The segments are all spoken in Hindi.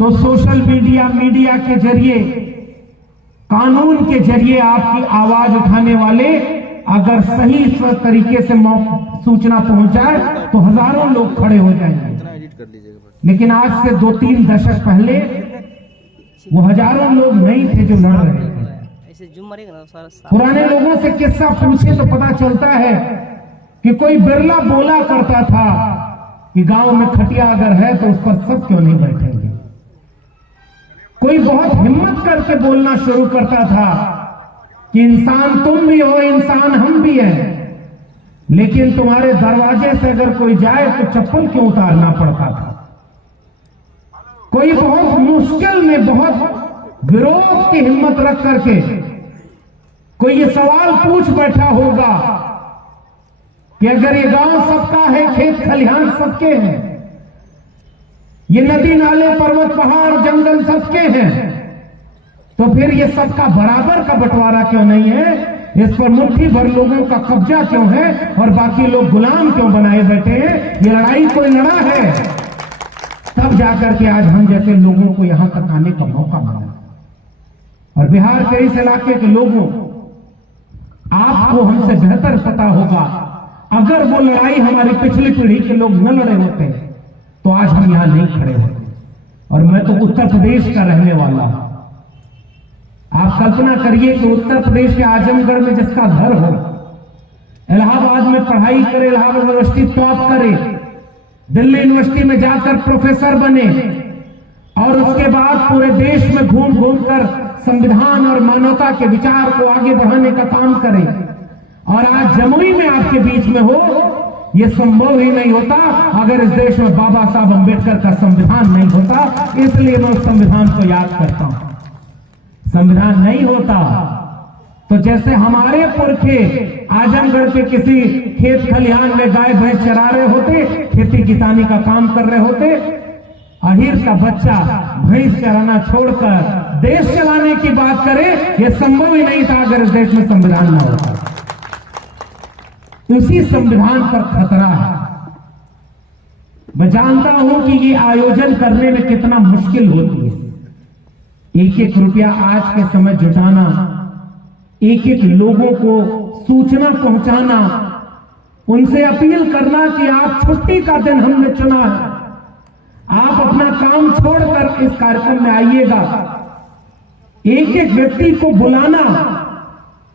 तो सोशल मीडिया के जरिए, कानून के जरिए आपकी आवाज उठाने वाले अगर सही तरीके से सूचना पहुंचाए तो हजारों लोग खड़े हो जाएंगे। लेकिन आज से 2-3 दशक पहले वो हजारों लोग नहीं थे जो लड़ रहे थे। पुराने लोगों से किस्सा पूछे तो पता चलता है कि कोई बिरला बोला करता था कि गांव में खटिया अगर है तो उस पर सब क्यों नहीं बैठेंगे। कोई बहुत हिम्मत करके बोलना शुरू करता था कि इंसान तुम भी हो, इंसान हम भी हैं, लेकिन तुम्हारे दरवाजे से अगर कोई जाए तो चप्पल क्यों उतारना पड़ता था। कोई बहुत मुश्किल में बहुत विरोध की हिम्मत रख करके कोई ये सवाल पूछ बैठा होगा कि अगर ये गांव सबका है, खेत खलिहान सबके हैं, ये नदी नाले पर्वत पहाड़ जंगल सबके हैं, तो फिर ये सबका बराबर का बंटवारा क्यों नहीं है, इस पर मुट्ठी भर लोगों का कब्जा क्यों है और बाकी लोग गुलाम क्यों बनाए बैठे हैं। ये लड़ाई कोई लड़ा है, तब जाकर के आज हम जैसे लोगों को यहां तक आने का मौका मिला। और बिहार के इस इलाके के लोगों, आपको हमसे बेहतर पता होगा, अगर वो लड़ाई हमारी पिछली पीढ़ी के लोग न लड़े होते तो आज हम यहां नहीं खड़े होते। और मैं तो उत्तर प्रदेश का रहने वाला हूं। आप कल्पना करिए कि उत्तर प्रदेश के आजमगढ़ में जिसका घर हो, इलाहाबाद में पढ़ाई करे, इलाहाबाद यूनिवर्सिटी टॉप करे, दिल्ली यूनिवर्सिटी में जाकर प्रोफेसर बने और उसके बाद पूरे देश में घूम घूम कर संविधान और मानवता के विचार को आगे बढ़ाने का काम करे, और आज जमुई में आपके बीच में हो, यह संभव ही नहीं होता अगर इस देश में बाबा साहब अंबेडकर का संविधान नहीं होता। इसलिए मैं उस संविधान को याद करता हूं। संविधान नहीं होता तो जैसे हमारे पुरखे आजमगढ़ के किसी खेत खलिहान में गाय भैंस चरा रहे होते, खेती किसानी का काम कर रहे होते, अहीर का बच्चा भैंस चराना छोड़कर देश चलाने की बात करे, यह संभव ही नहीं था अगर इस देश में संविधान न होता। उसी संविधान पर खतरा है। मैं जानता हूं कि ये आयोजन करने में कितना मुश्किल होती है। एक एक रुपया आज के समय जुटाना, एक एक लोगों को सूचना पहुंचाना, उनसे अपील करना कि आप छुट्टी का दिन हमने चुना है, आप अपना काम छोड़कर इस कार्यक्रम में आइएगा। एक एक व्यक्ति को बुलाना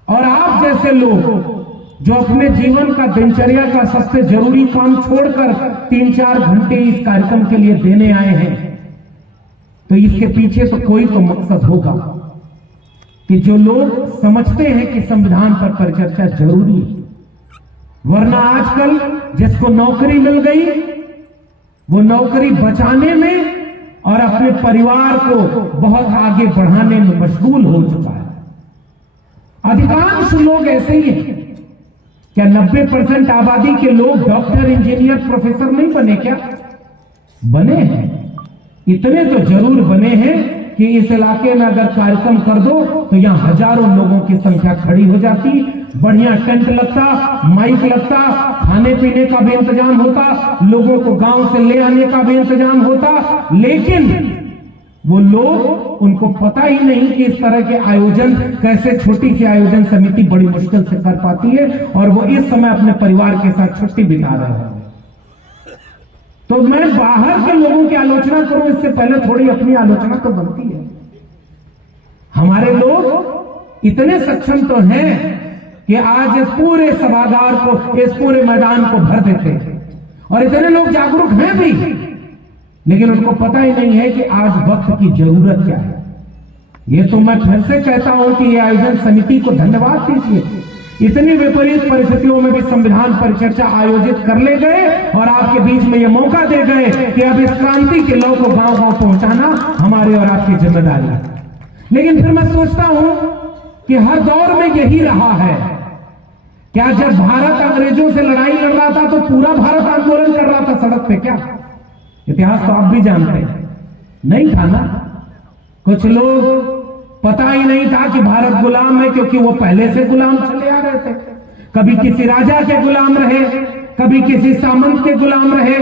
और आप जैसे लोग जो अपने जीवन का दिनचर्या का सबसे जरूरी काम छोड़कर 3-4 घंटे इस कार्यक्रम के लिए देने आए हैं, तो इसके पीछे तो कोई तो मकसद होगा कि जो लोग समझते हैं कि संविधान पर परिचर्चा जरूरी है। वरना आजकल जिसको नौकरी मिल गई वो नौकरी बचाने में और अपने परिवार को बहुत आगे बढ़ाने में मशगूल हो चुका है। अधिकांश लोग ऐसे ही हैं। क्या 90% आबादी के लोग डॉक्टर, इंजीनियर, प्रोफेसर नहीं बने? क्या बने हैं? इतने तो जरूर बने हैं कि इस इलाके में अगर कार्यक्रम कर दो तो यहां हजारों लोगों की संख्या खड़ी हो जाती, बढ़िया टेंट लगता, माइक लगता, खाने पीने का भी इंतजाम होता, लोगों को गांव से ले आने का भी इंतजाम होता। लेकिन वो लोग, उनको पता ही नहीं कि इस तरह के आयोजन कैसे छोटी सी आयोजन समिति बड़ी मुश्किल से कर पाती है, और वो इस समय अपने परिवार के साथ छुट्टी बिता रहे हैं। तो मैं बाहर के लोगों की आलोचना करूं इससे पहले थोड़ी अपनी आलोचना तो बनती है। हमारे लोग इतने सक्षम तो हैं कि आज इस पूरे सभागार को, इस पूरे मैदान को भर देते हैं, और इतने लोग जागरूक हैं भी, लेकिन उनको पता ही नहीं है कि आज वक्त की जरूरत क्या है। ये तो मैं फिर से कहता हूं कि ये आयोजन समिति को धन्यवाद दीजिए। इतनी विपरीत परिस्थितियों में भी संविधान परिचर्चा आयोजित कर ले गए और आपके बीच में ये मौका दे गए कि अब इस क्रांति के लौ को गांव गांव पहुंचाना हमारी और आपकी जिम्मेदारी है। लेकिन फिर मैं सोचता हूं कि हर दौर में यही रहा है। क्या जब भारत अंग्रेजों से लड़ाई लड़ रहा था तो पूरा भारत आंदोलन कर रहा था सड़क पे? क्या इतिहास तो आप भी जानते हैं, नहीं था ना। कुछ लोग पता ही नहीं था कि भारत गुलाम है, क्योंकि वो पहले से गुलाम चले आ रहे थे। कभी किसी राजा के गुलाम रहे, कभी किसी सामंत के गुलाम रहे,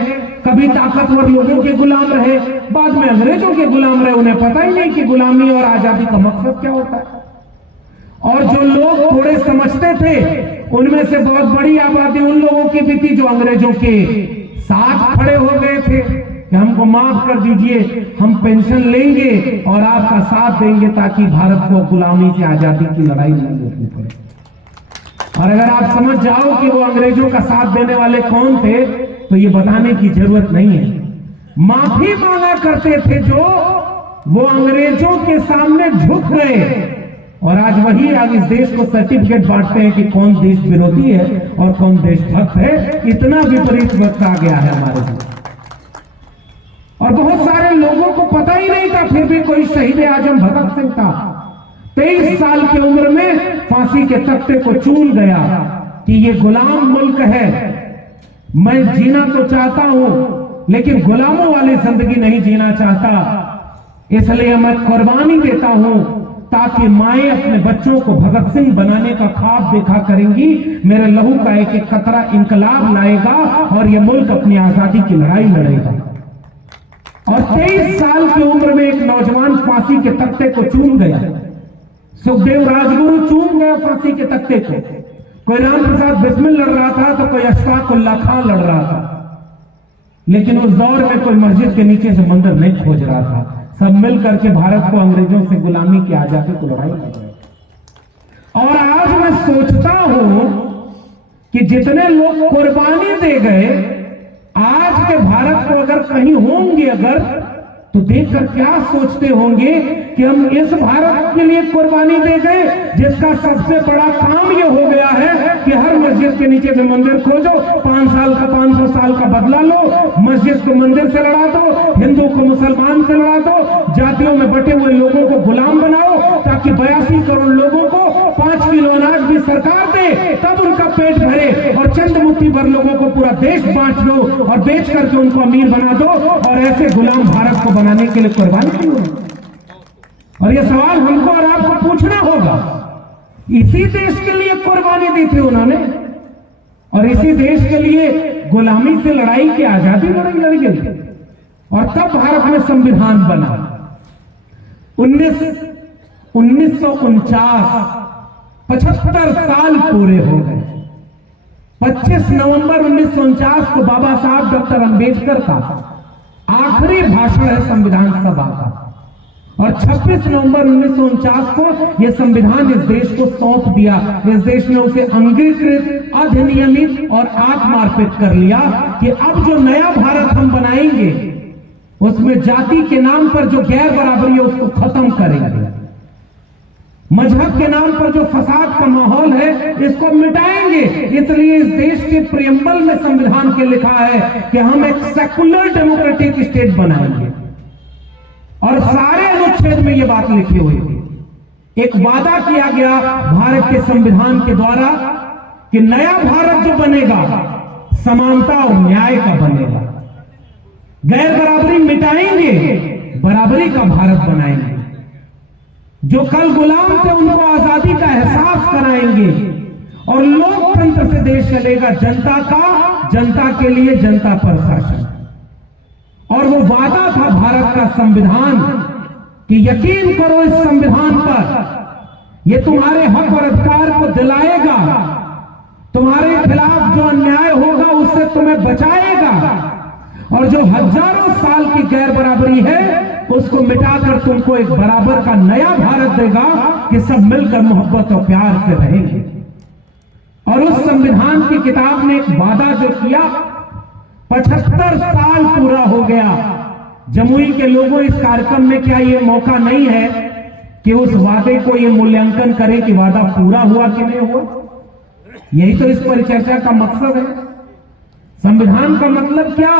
कभी ताकतवर लोगों के गुलाम रहे, बाद में अंग्रेजों के गुलाम रहे। उन्हें पता ही नहीं कि गुलामी और आजादी का मकसद क्या होता है। और जो लोग थोड़े समझते थे, उनमें से बहुत बड़ी आबादी उन लोगों की भी थी जो अंग्रेजों के साथ खड़े हो गए थे कि हमको माफ कर दीजिए, हम पेंशन लेंगे और आपका साथ देंगे ताकि भारत को गुलामी से आजादी की लड़ाई नहीं लड़नी पड़े। और अगर आप समझ जाओ कि वो अंग्रेजों का साथ देने वाले कौन थे, तो ये बताने की जरूरत नहीं है। माफी मांगा करते थे जो, वो अंग्रेजों के सामने झुक गए। और आज वही इस देश को सर्टिफिकेट बांटते हैं कि कौन देश विरोधी है और कौन देशभक्त है। इतना विपरीत वक्त आ गया है हमारे देश। और बहुत सारे लोगों को पता ही नहीं था, फिर भी कोई शहीद आजम भगत सिंह था, 23 साल की उम्र में फांसी के तख्ते को चूम गया कि ये गुलाम मुल्क है, मैं जीना तो चाहता हूं लेकिन गुलामों वाली जिंदगी नहीं जीना चाहता, इसलिए मैं कुर्बानी देता हूं ताकि माएं अपने बच्चों को भगत सिंह बनाने का ख्वाब देखा करेंगी। मेरे लहू का एक एक कतरा इंकलाब लाएगा और ये मुल्क अपनी आजादी की लड़ाई लड़ेगा। और 23 साल की उम्र में एक नौजवान फांसी के तख्ते को चूम गया। सुखदेव राजगुरु चूम गया फांसी के तख्ते को। कोई राम प्रसाद बिस्मिल लड़ रहा था तो कोई अशफाक उल्लाह खान लड़ रहा था, लेकिन उस दौर में कोई मस्जिद के नीचे से मंदिर नहीं खोज रहा था। सब मिलकर के भारत को अंग्रेजों से गुलामी की आजादी को लड़ाई लड़ रहे। और आज मैं सोचता हूं कि जितने लोग कुर्बानी दे गए, आज के भारत को अगर कहीं होंगे अगर, तो देखकर क्या सोचते होंगे कि हम इस भारत के लिए कुर्बानी दे गए जिसका सबसे बड़ा काम यह हो गया है कि हर मस्जिद के नीचे से मंदिर खोजो, 5 साल का 500 साल का बदला लो, मस्जिद को मंदिर से लड़ा दो, हिंदू को मुसलमान से लड़ा दो, जातियों में बटे हुए लोगों को गुलाम बनाओ ताकि 82 करोड़ लोगों को 5 किलो अनाज भी सरकार दे, तब उनका पेट भरे, और चंद मुट्ठी भर लोगों को पूरा देश बांट दो और बेच करके उनको अमीर बना दो, और ऐसे गुलाम भारत को बनाने के लिए कुर्बानी क्यों? और यह सवाल हमको और आपको पूछना होगा। इसी देश के लिए कुर्बानी दी थी उन्होंने, और इसी देश के लिए गुलामी से लड़ाई की आजादी लड़ी गई, और तब भारत में संविधान बना। 1949 75 साल पूरे हो गए। 25 नवंबर 1949 को बाबा साहब डॉक्टर अंबेडकर का आखिरी भाषण है संविधान सभा का, और 26 नवंबर 1949 को यह संविधान इस देश को सौंप दिया। इस देश ने उसे अंगीकृत, अधिनियमित और आत्मार्पित कर लिया कि अब जो नया भारत हम बनाएंगे उसमें जाति के नाम पर जो गैर बराबरी है उसको खत्म करेंगे, मजहब के नाम पर जो फसाद का माहौल है इसको मिटाएंगे। इसलिए इस देश के प्रियम्बल में संविधान के लिखा है कि हम एक सेकुलर डेमोक्रेटिक स्टेट बनाएंगे, और सारे अनुच्छेद में यह बात लिखी हुई थी। एक वादा किया गया भारत के संविधान के द्वारा कि नया भारत जो बनेगा समानता और न्याय का बनेगा, गैर बराबरी मिटाएंगे, बराबरी का भारत बनाएंगे, जो कल गुलाम थे उनको आजादी का एहसास कराएंगे, और लोकतंत्र से देश चलेगा, जनता का, जनता के लिए, जनता पर शासन। और वो वादा था भारत का संविधान कि यकीन करो इस संविधान पर, ये तुम्हारे हक और अधिकार को दिलाएगा, तुम्हारे खिलाफ जो अन्याय होगा उससे तुम्हें बचाएगा, और जो हजारों साल की गैर बराबरी है उसको मिटाकर तुमको एक बराबर का नया भारत देगा कि सब मिलकर मोहब्बत और प्यार से रहेंगे। और उस संविधान की किताब ने एक वादा जो किया, 75 साल पूरा हो गया। जमुई के लोगों, इस कार्यक्रम में क्या ये मौका नहीं है कि उस वादे को ये मूल्यांकन करें कि वादा पूरा हुआ कि नहीं हुआ? यही तो इस परिचर्चा का मकसद है। संविधान का मतलब क्या?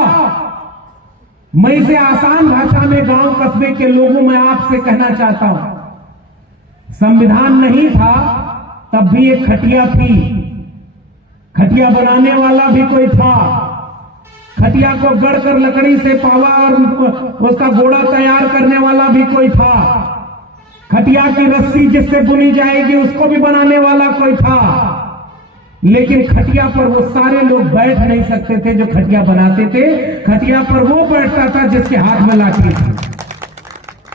मैं इसे आसान भाषा में गांव कस्बे के लोगों में आपसे कहना चाहता हूं। संविधान नहीं था तब भी एक खटिया थी, खटिया बनाने वाला भी कोई था, खटिया को गढ़कर लकड़ी से पावा और उसका घोड़ा तैयार करने वाला भी कोई था, खटिया की रस्सी जिससे बुनी जाएगी उसको भी बनाने वाला कोई था, लेकिन खटिया पर वो सारे लोग बैठ नहीं सकते थे जो खटिया बनाते थे। खटिया पर वो बैठता था जिसके हाथ में लाठी थी।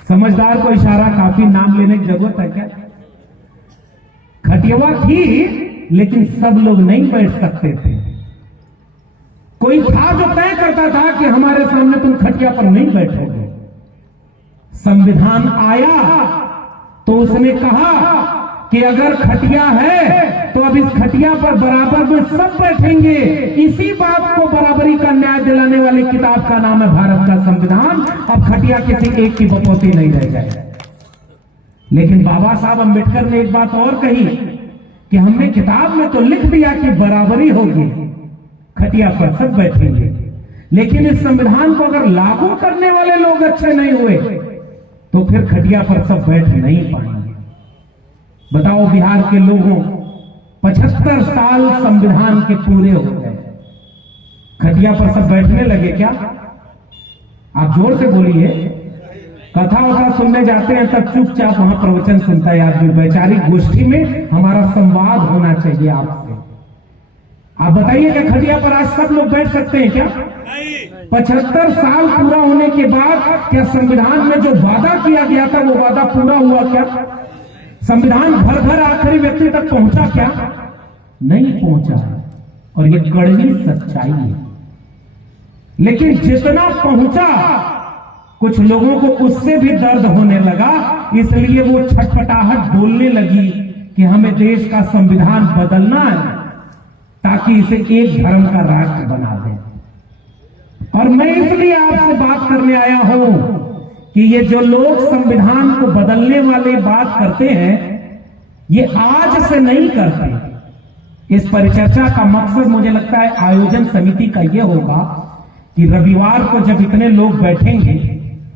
समझदार को इशारा काफी, नाम लेने की जरूरत है क्या? खटिया थी लेकिन सब लोग नहीं बैठ सकते थे। कोई था जो तय करता था कि हमारे सामने तुम खटिया पर नहीं बैठोगे। संविधान आया तो उसने कहा कि अगर खटिया है तो अब इस खटिया पर बराबर में सब बैठेंगे। इसी बात को बराबरी का न्याय दिलाने वाली किताब का नाम है भारत का संविधान। अब खटिया किसी एक की बपौती नहीं रह जाए। लेकिन बाबा साहब अम्बेडकर ने एक बात और कही कि हमने किताब में तो लिख दिया कि बराबरी होगी, खटिया पर सब बैठेंगे, लेकिन इस संविधान को अगर लागू करने वाले लोग अच्छे नहीं हुए तो फिर खटिया पर सब बैठ नहीं पाएंगे। बताओ, बिहार के लोगों 75 साल संविधान के पूरे हो गए, खटिया पर सब बैठने लगे क्या? आप जोर से बोलिए। कथा वथा सुनने जाते हैं तब चुपचाप वहां प्रवचन सुनता है आदमी। वैचारिक गोष्ठी में हमारा संवाद होना चाहिए आपसे। आप बताइए कि खटिया पर आज सब लोग बैठ सकते हैं क्या? 75 साल पूरा होने के बाद क्या संविधान में जो वादा किया गया था वो वादा पूरा हुआ क्या? संविधान घर घर आखिरी व्यक्ति तक पहुंचा क्या? नहीं पहुंचा। और ये कड़वी सच्चाई है। लेकिन जितना पहुंचा कुछ लोगों को उससे भी दर्द होने लगा, इसलिए वो छटपटाहट बोलने लगी कि हमें देश का संविधान बदलना है ताकि इसे एक धर्म का राष्ट्र बना दें। और मैं इसलिए आपसे बात करने आया हूं कि ये जो लोग संविधान को बदलने वाले बात करते हैं, ये आज से नहीं करते। इस परिचर्चा का मकसद मुझे लगता है आयोजन समिति का यह होगा कि रविवार को जब इतने लोग बैठेंगे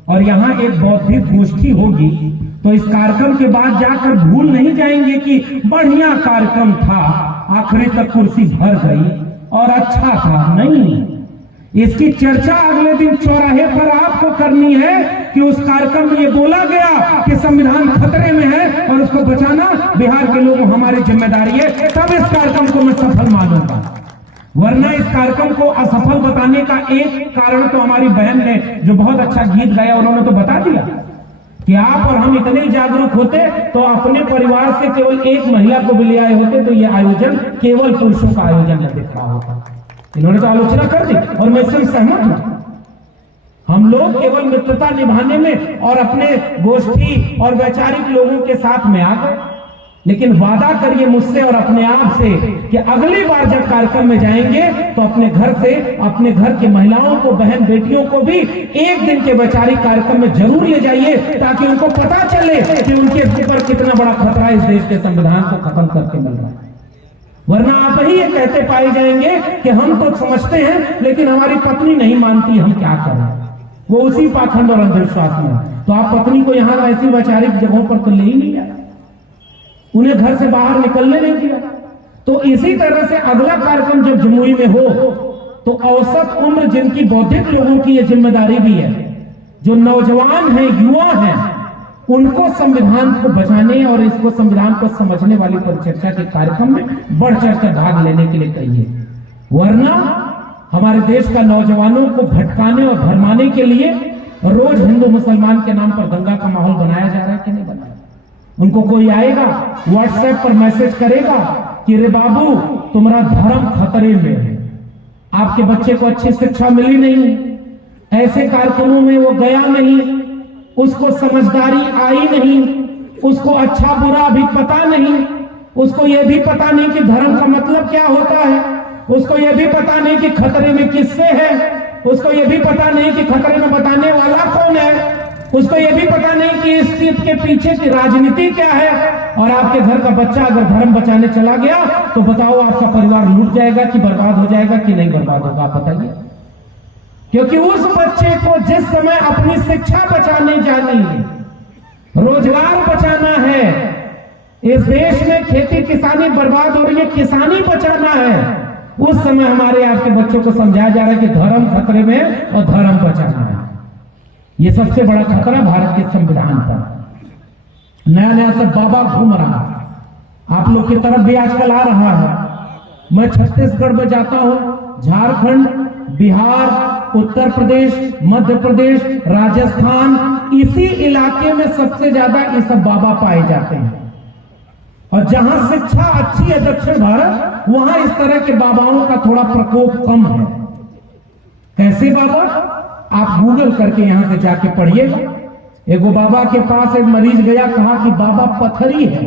और यहां एक बौद्धिक गोष्ठी होगी तो इस कार्यक्रम के बाद जाकर भूल नहीं जाएंगे कि बढ़िया कार्यक्रम था, आखिरी तक कुर्सी भर गई और अच्छा था। नहीं, इसकी चर्चा अगले दिन चौराहे पर आपको करनी है कि उस कार्यक्रम में ये बोला गया कि संविधान खतरे में है और उसको बचाना बिहार के लोगों हमारी जिम्मेदारी है। तब इस कार्यक्रम को मैं सफल मानूंगा। वरना इस कार्यक्रम को असफल बताने का एक कारण तो हमारी बहन ने जो बहुत अच्छा गीत गाया उन्होंने तो बता दिया कि आप और हम इतने जागरूक होते तो अपने परिवार से केवल एक महिला को भी ले आए होते तो यह आयोजन केवल पुरुषों का आयोजन न दिख रहा होता। इन्होंने तो आलोचना कर दी और मैं इससे सहमत हूं। हम लोग केवल मित्रता निभाने में और अपने गोष्ठी और वैचारिक लोगों के साथ में आ गए, लेकिन वादा करिए मुझसे और अपने आप से कि अगली बार जब कार्यक्रम में जाएंगे तो अपने घर से अपने घर की महिलाओं को, बहन बेटियों को भी एक दिन के वैचारिक कार्यक्रम में जरूर ले जाइए ताकि उनको पता चले कि उनके ऊपर कितना बड़ा खतरा इस देश के संविधान को खत्म करके मिल रहा है। वरना आप ही ये कहते पाए जाएंगे कि हम तो समझते हैं लेकिन हमारी पत्नी नहीं मानती, हम क्या करें। वो उसी पाखंड और अंधविश्वास में। तो आप पत्नी को यहां ऐसी वैचारिक जगहों पर तो ले ही नहीं आए, उन्हें घर से बाहर निकलने नहीं दिया। तो इसी तरह से अगला कार्यक्रम जब जमुई में हो तो औसत उम्र जिनकी बौद्धिक लोगों की यह जिम्मेदारी भी है, जो नौजवान हैं, युवा हैं, उनको संविधान को बचाने और इसको संविधान को समझने वाली परिचर्चा के कार्यक्रम में बढ़ चढ़कर भाग लेने के लिए कहिए। वरना हमारे देश का नौजवानों को भटकाने और भरमाने के लिए रोज हिंदू मुसलमान के नाम पर दंगा का माहौल बनाया जा रहा है कि नहीं बनाया। उनको कोई आएगा व्हाट्सएप पर मैसेज करेगा कि रे बाबू तुम्हारा धर्म खतरे में है, आपके बच्चे को अच्छी शिक्षा मिली नहीं, ऐसे कार्यक्रमों में वो गया नहीं, उसको समझदारी आई नहीं, उसको अच्छा बुरा भी पता नहीं, उसको यह भी पता नहीं कि धर्म का मतलब क्या होता है, उसको यह भी पता नहीं कि खतरे में किससे है, उसको यह भी पता नहीं कि खतरे में बताने वाला कौन है, उसको यह भी पता नहीं कि इस चीज के पीछे की राजनीति क्या है। और आपके घर का बच्चा अगर धर्म बचाने चला गया तो बताओ आपका परिवार लूट जाएगा कि बर्बाद हो जाएगा कि नहीं बर्बाद होगा, आप बताइए। क्योंकि उस बच्चे को जिस समय अपनी शिक्षा बचाने जानी है, रोजगार बचाना है, इस देश में खेती किसानी बर्बाद हो रही है, किसानी बचाना है, उस समय हमारे आपके बच्चों को समझाया जा रहा है कि धर्म खतरे में और धर्म बचाना है। ये सबसे बड़ा खतरा भारत के संविधान पर। नया नया सब बाबा घूम रहा है, आप लोग की तरफ भी आजकल आ रहा है। मैं छत्तीसगढ़ में जाता हूं, झारखंड, बिहार, उत्तर प्रदेश, मध्य प्रदेश, राजस्थान, इसी इलाके में सबसे ज्यादा ये सब बाबा पाए जाते हैं। और जहां शिक्षा अच्छी है दक्षिण भारत, वहां इस तरह के बाबाओं का थोड़ा प्रकोप कम है। कैसे बाबा? आप गूगल करके यहां से जाके पढ़िएगा। एगो बाबा के पास एक मरीज गया, कहा कि बाबा पथरी है।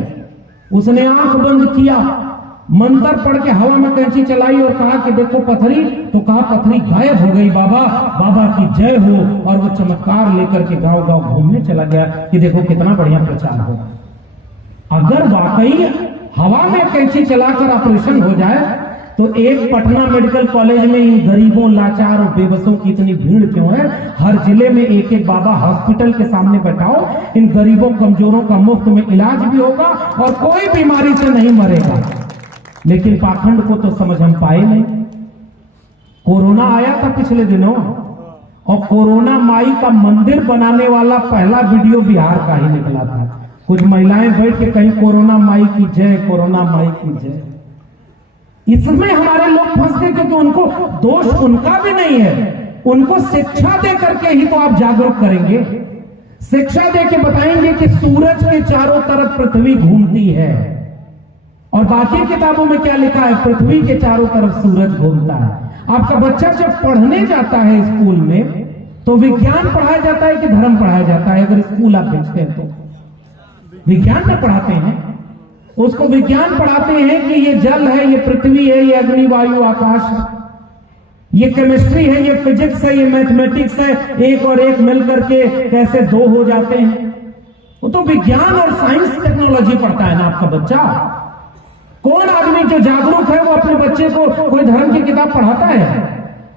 उसने आंख बंद किया, मंत्र पढ़ के हवा में कैंची चलाई और कहा कि देखो पथरी, तो कहा पथरी गायब हो गई बाबा, बाबा की जय हो। और वो चमत्कार लेकर के गांव गांव घूमने चला गया कि देखो कितना बढ़िया प्रचार हो। अगर वाकई हवा में कैंची चलाकर ऑपरेशन हो जाए तो एक पटना मेडिकल कॉलेज में इन गरीबों, लाचार और बेबसों की इतनी भीड़ क्यों है? हर जिले में एक एक बाबा हॉस्पिटल के सामने बैठाओ, इन गरीबों कमजोरों का मुफ्त में इलाज भी होगा और कोई बीमारी से नहीं मरेगा। लेकिन पाखंड को तो समझ हम पाए नहीं। कोरोना आया था पिछले दिनों, और कोरोना माई का मंदिर बनाने वाला पहला वीडियो बिहार का ही निकला था। कुछ महिलाएं बैठ के कहीं कोरोना माई की जय, कोरोना माई की जय। इसमें हमारे लोग फंस गए क्योंकि उनको दोष उनका भी नहीं है। उनको शिक्षा दे करके ही तो आप जागरूक करेंगे। शिक्षा दे के बताएंगे कि सूरज के चारों तरफ पृथ्वी घूमती है, और बाकी किताबों में क्या लिखा है? पृथ्वी के चारों तरफ सूरज घूमता है। आपका बच्चा जब पढ़ने जाता है स्कूल में, तो विज्ञान पढ़ाया जाता है कि धर्म पढ़ाया जाता है? अगर स्कूल आप भेजते हैं तो विज्ञान में पढ़ाते हैं। उसको विज्ञान पढ़ाते हैं कि ये जल है, ये पृथ्वी है, ये अग्नि, वायु, आकाश है, ये केमिस्ट्री है, ये फिजिक्स है, ये मैथमेटिक्स है, एक और एक मिलकर के कैसे दो हो जाते हैं। वो तो विज्ञान और साइंस टेक्नोलॉजी पढ़ता है ना आपका बच्चा। कौन आदमी जो जागरूक है वो अपने बच्चे को कोई धर्म की किताब पढ़ाता है?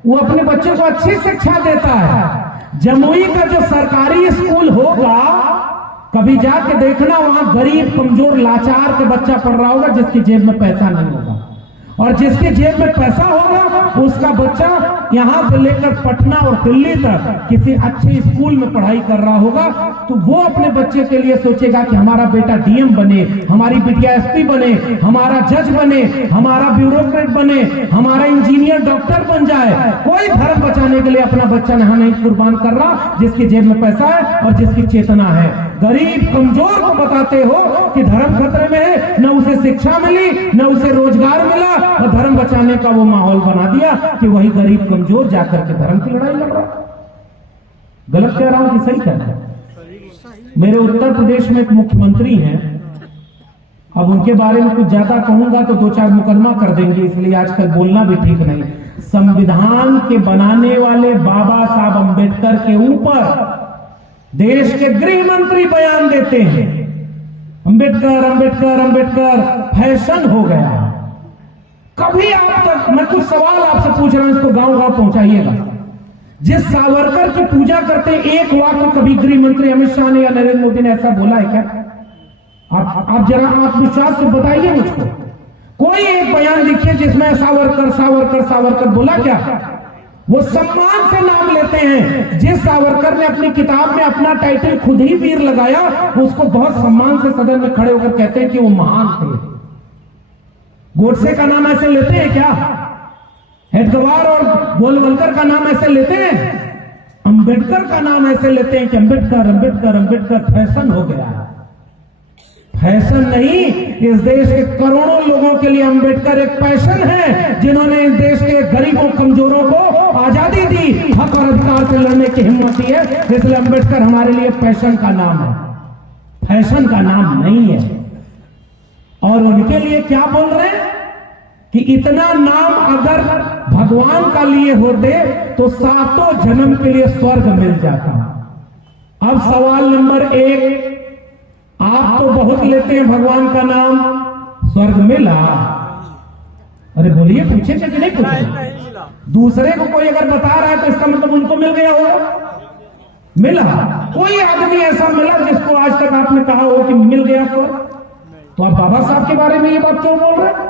वो अपने बच्चे को अच्छी शिक्षा देता है। जमुई का जो सरकारी स्कूल होगा, कभी जाके देखना, वहां गरीब, कमजोर, लाचार के बच्चा पढ़ रहा होगा जिसकी जेब में पैसा नहीं होगा। और जिसके जेब में पैसा होगा उसका बच्चा यहां से लेकर पटना और दिल्ली तक किसी अच्छे स्कूल में पढ़ाई कर रहा होगा। तो वो अपने बच्चे के लिए सोचेगा कि हमारा बेटा डीएम बने, हमारी बिटिया एसपी बने, हमारा जज बने, हमारा ब्यूरोक्रेट बने, हमारा इंजीनियर, डॉक्टर बन जाए। कोई धर्म बचाने के लिए अपना बच्चा नहीं कुर्बान कर रहा, जिसकी जेब में पैसा है और जिसकी चेतना है। गरीब, कमजोर को बताते हो कि धर्म खतरे में है, न उसे शिक्षा मिली, न उसे रोजगार मिला, और धर्म बचाने का वो माहौल बना दिया कि वही गरीब कमजोर जाकर के धर्म की लड़ाई लड़ रहा। गलत कह रहा हूं कि सही कह रहा हूं? मेरे उत्तर प्रदेश में एक मुख्यमंत्री हैं, अब उनके बारे में कुछ ज्यादा कहूंगा तो 2-4 मुकदमा कर देंगे, इसलिए आजकल बोलना भी ठीक नहीं। संविधान के बनाने वाले बाबा साहब अंबेडकर के ऊपर देश के गृह मंत्री बयान देते हैं, अंबेडकर अंबेडकर अंबेडकर, फैशन हो गया। कभी आप तक, मैं कुछ सवाल आपसे पूछ रहा हूं, इसको गांव गांव पहुंचाइएगा। जिस सावरकर की पूजा करते एक वाक्य कभी गृह मंत्री अमित शाह ने या नरेंद्र मोदी ने ऐसा बोला है क्या? आप जरा आत्मविश्वास से बताइए मुझको। कोई एक बयान लिखिए जिसमें सावरकर सावरकर सावरकर बोला क्या? वो सम्मान से नाम लेते हैं। जिस सावरकर ने अपनी किताब में अपना टाइटल खुद ही वीर लगाया, उसको बहुत सम्मान से सदन में खड़े होकर कहते हैं कि वो महान थे। गोडसे का नाम ऐसे लेते हैं क्या? हेडगेवार और गोलवलकर का नाम ऐसे लेते हैं? अंबेडकर का नाम ऐसे लेते हैं कि अंबेडकर अंबेडकर अंबेडकर। फैशन हो गया। फैशन नहीं, इस देश के करोड़ों लोगों के लिए अंबेडकर एक पैशन है, जिन्होंने इस देश के गरीबों, कमजोरों को आजादी दी, हक और अधिकार से लड़ने की हिम्मत दी है। इसलिए अंबेडकर हमारे लिए पैशन का नाम है, फैशन का नाम नहीं है। और उनके लिए क्या बोल रहे हैं कि इतना नाम अगर भगवान का लिए होते तो 7 जन्म के लिए स्वर्ग मिल जाता। अब सवाल नंबर 1, आप तो बहुत लेते हैं भगवान का नाम, स्वर्ग मिला? अरे बोलिए, पूछे कि नहीं पूछे? दूसरे को कोई अगर बता रहा है तो इसका मतलब उनको मिल गया होगा। मिला? कोई आदमी ऐसा मिला जिसको आज तक आपने कहा हो कि मिल गया स्वर्ग? तो आप बाबा साहब के बारे में ये बात क्यों बोल रहे हैं?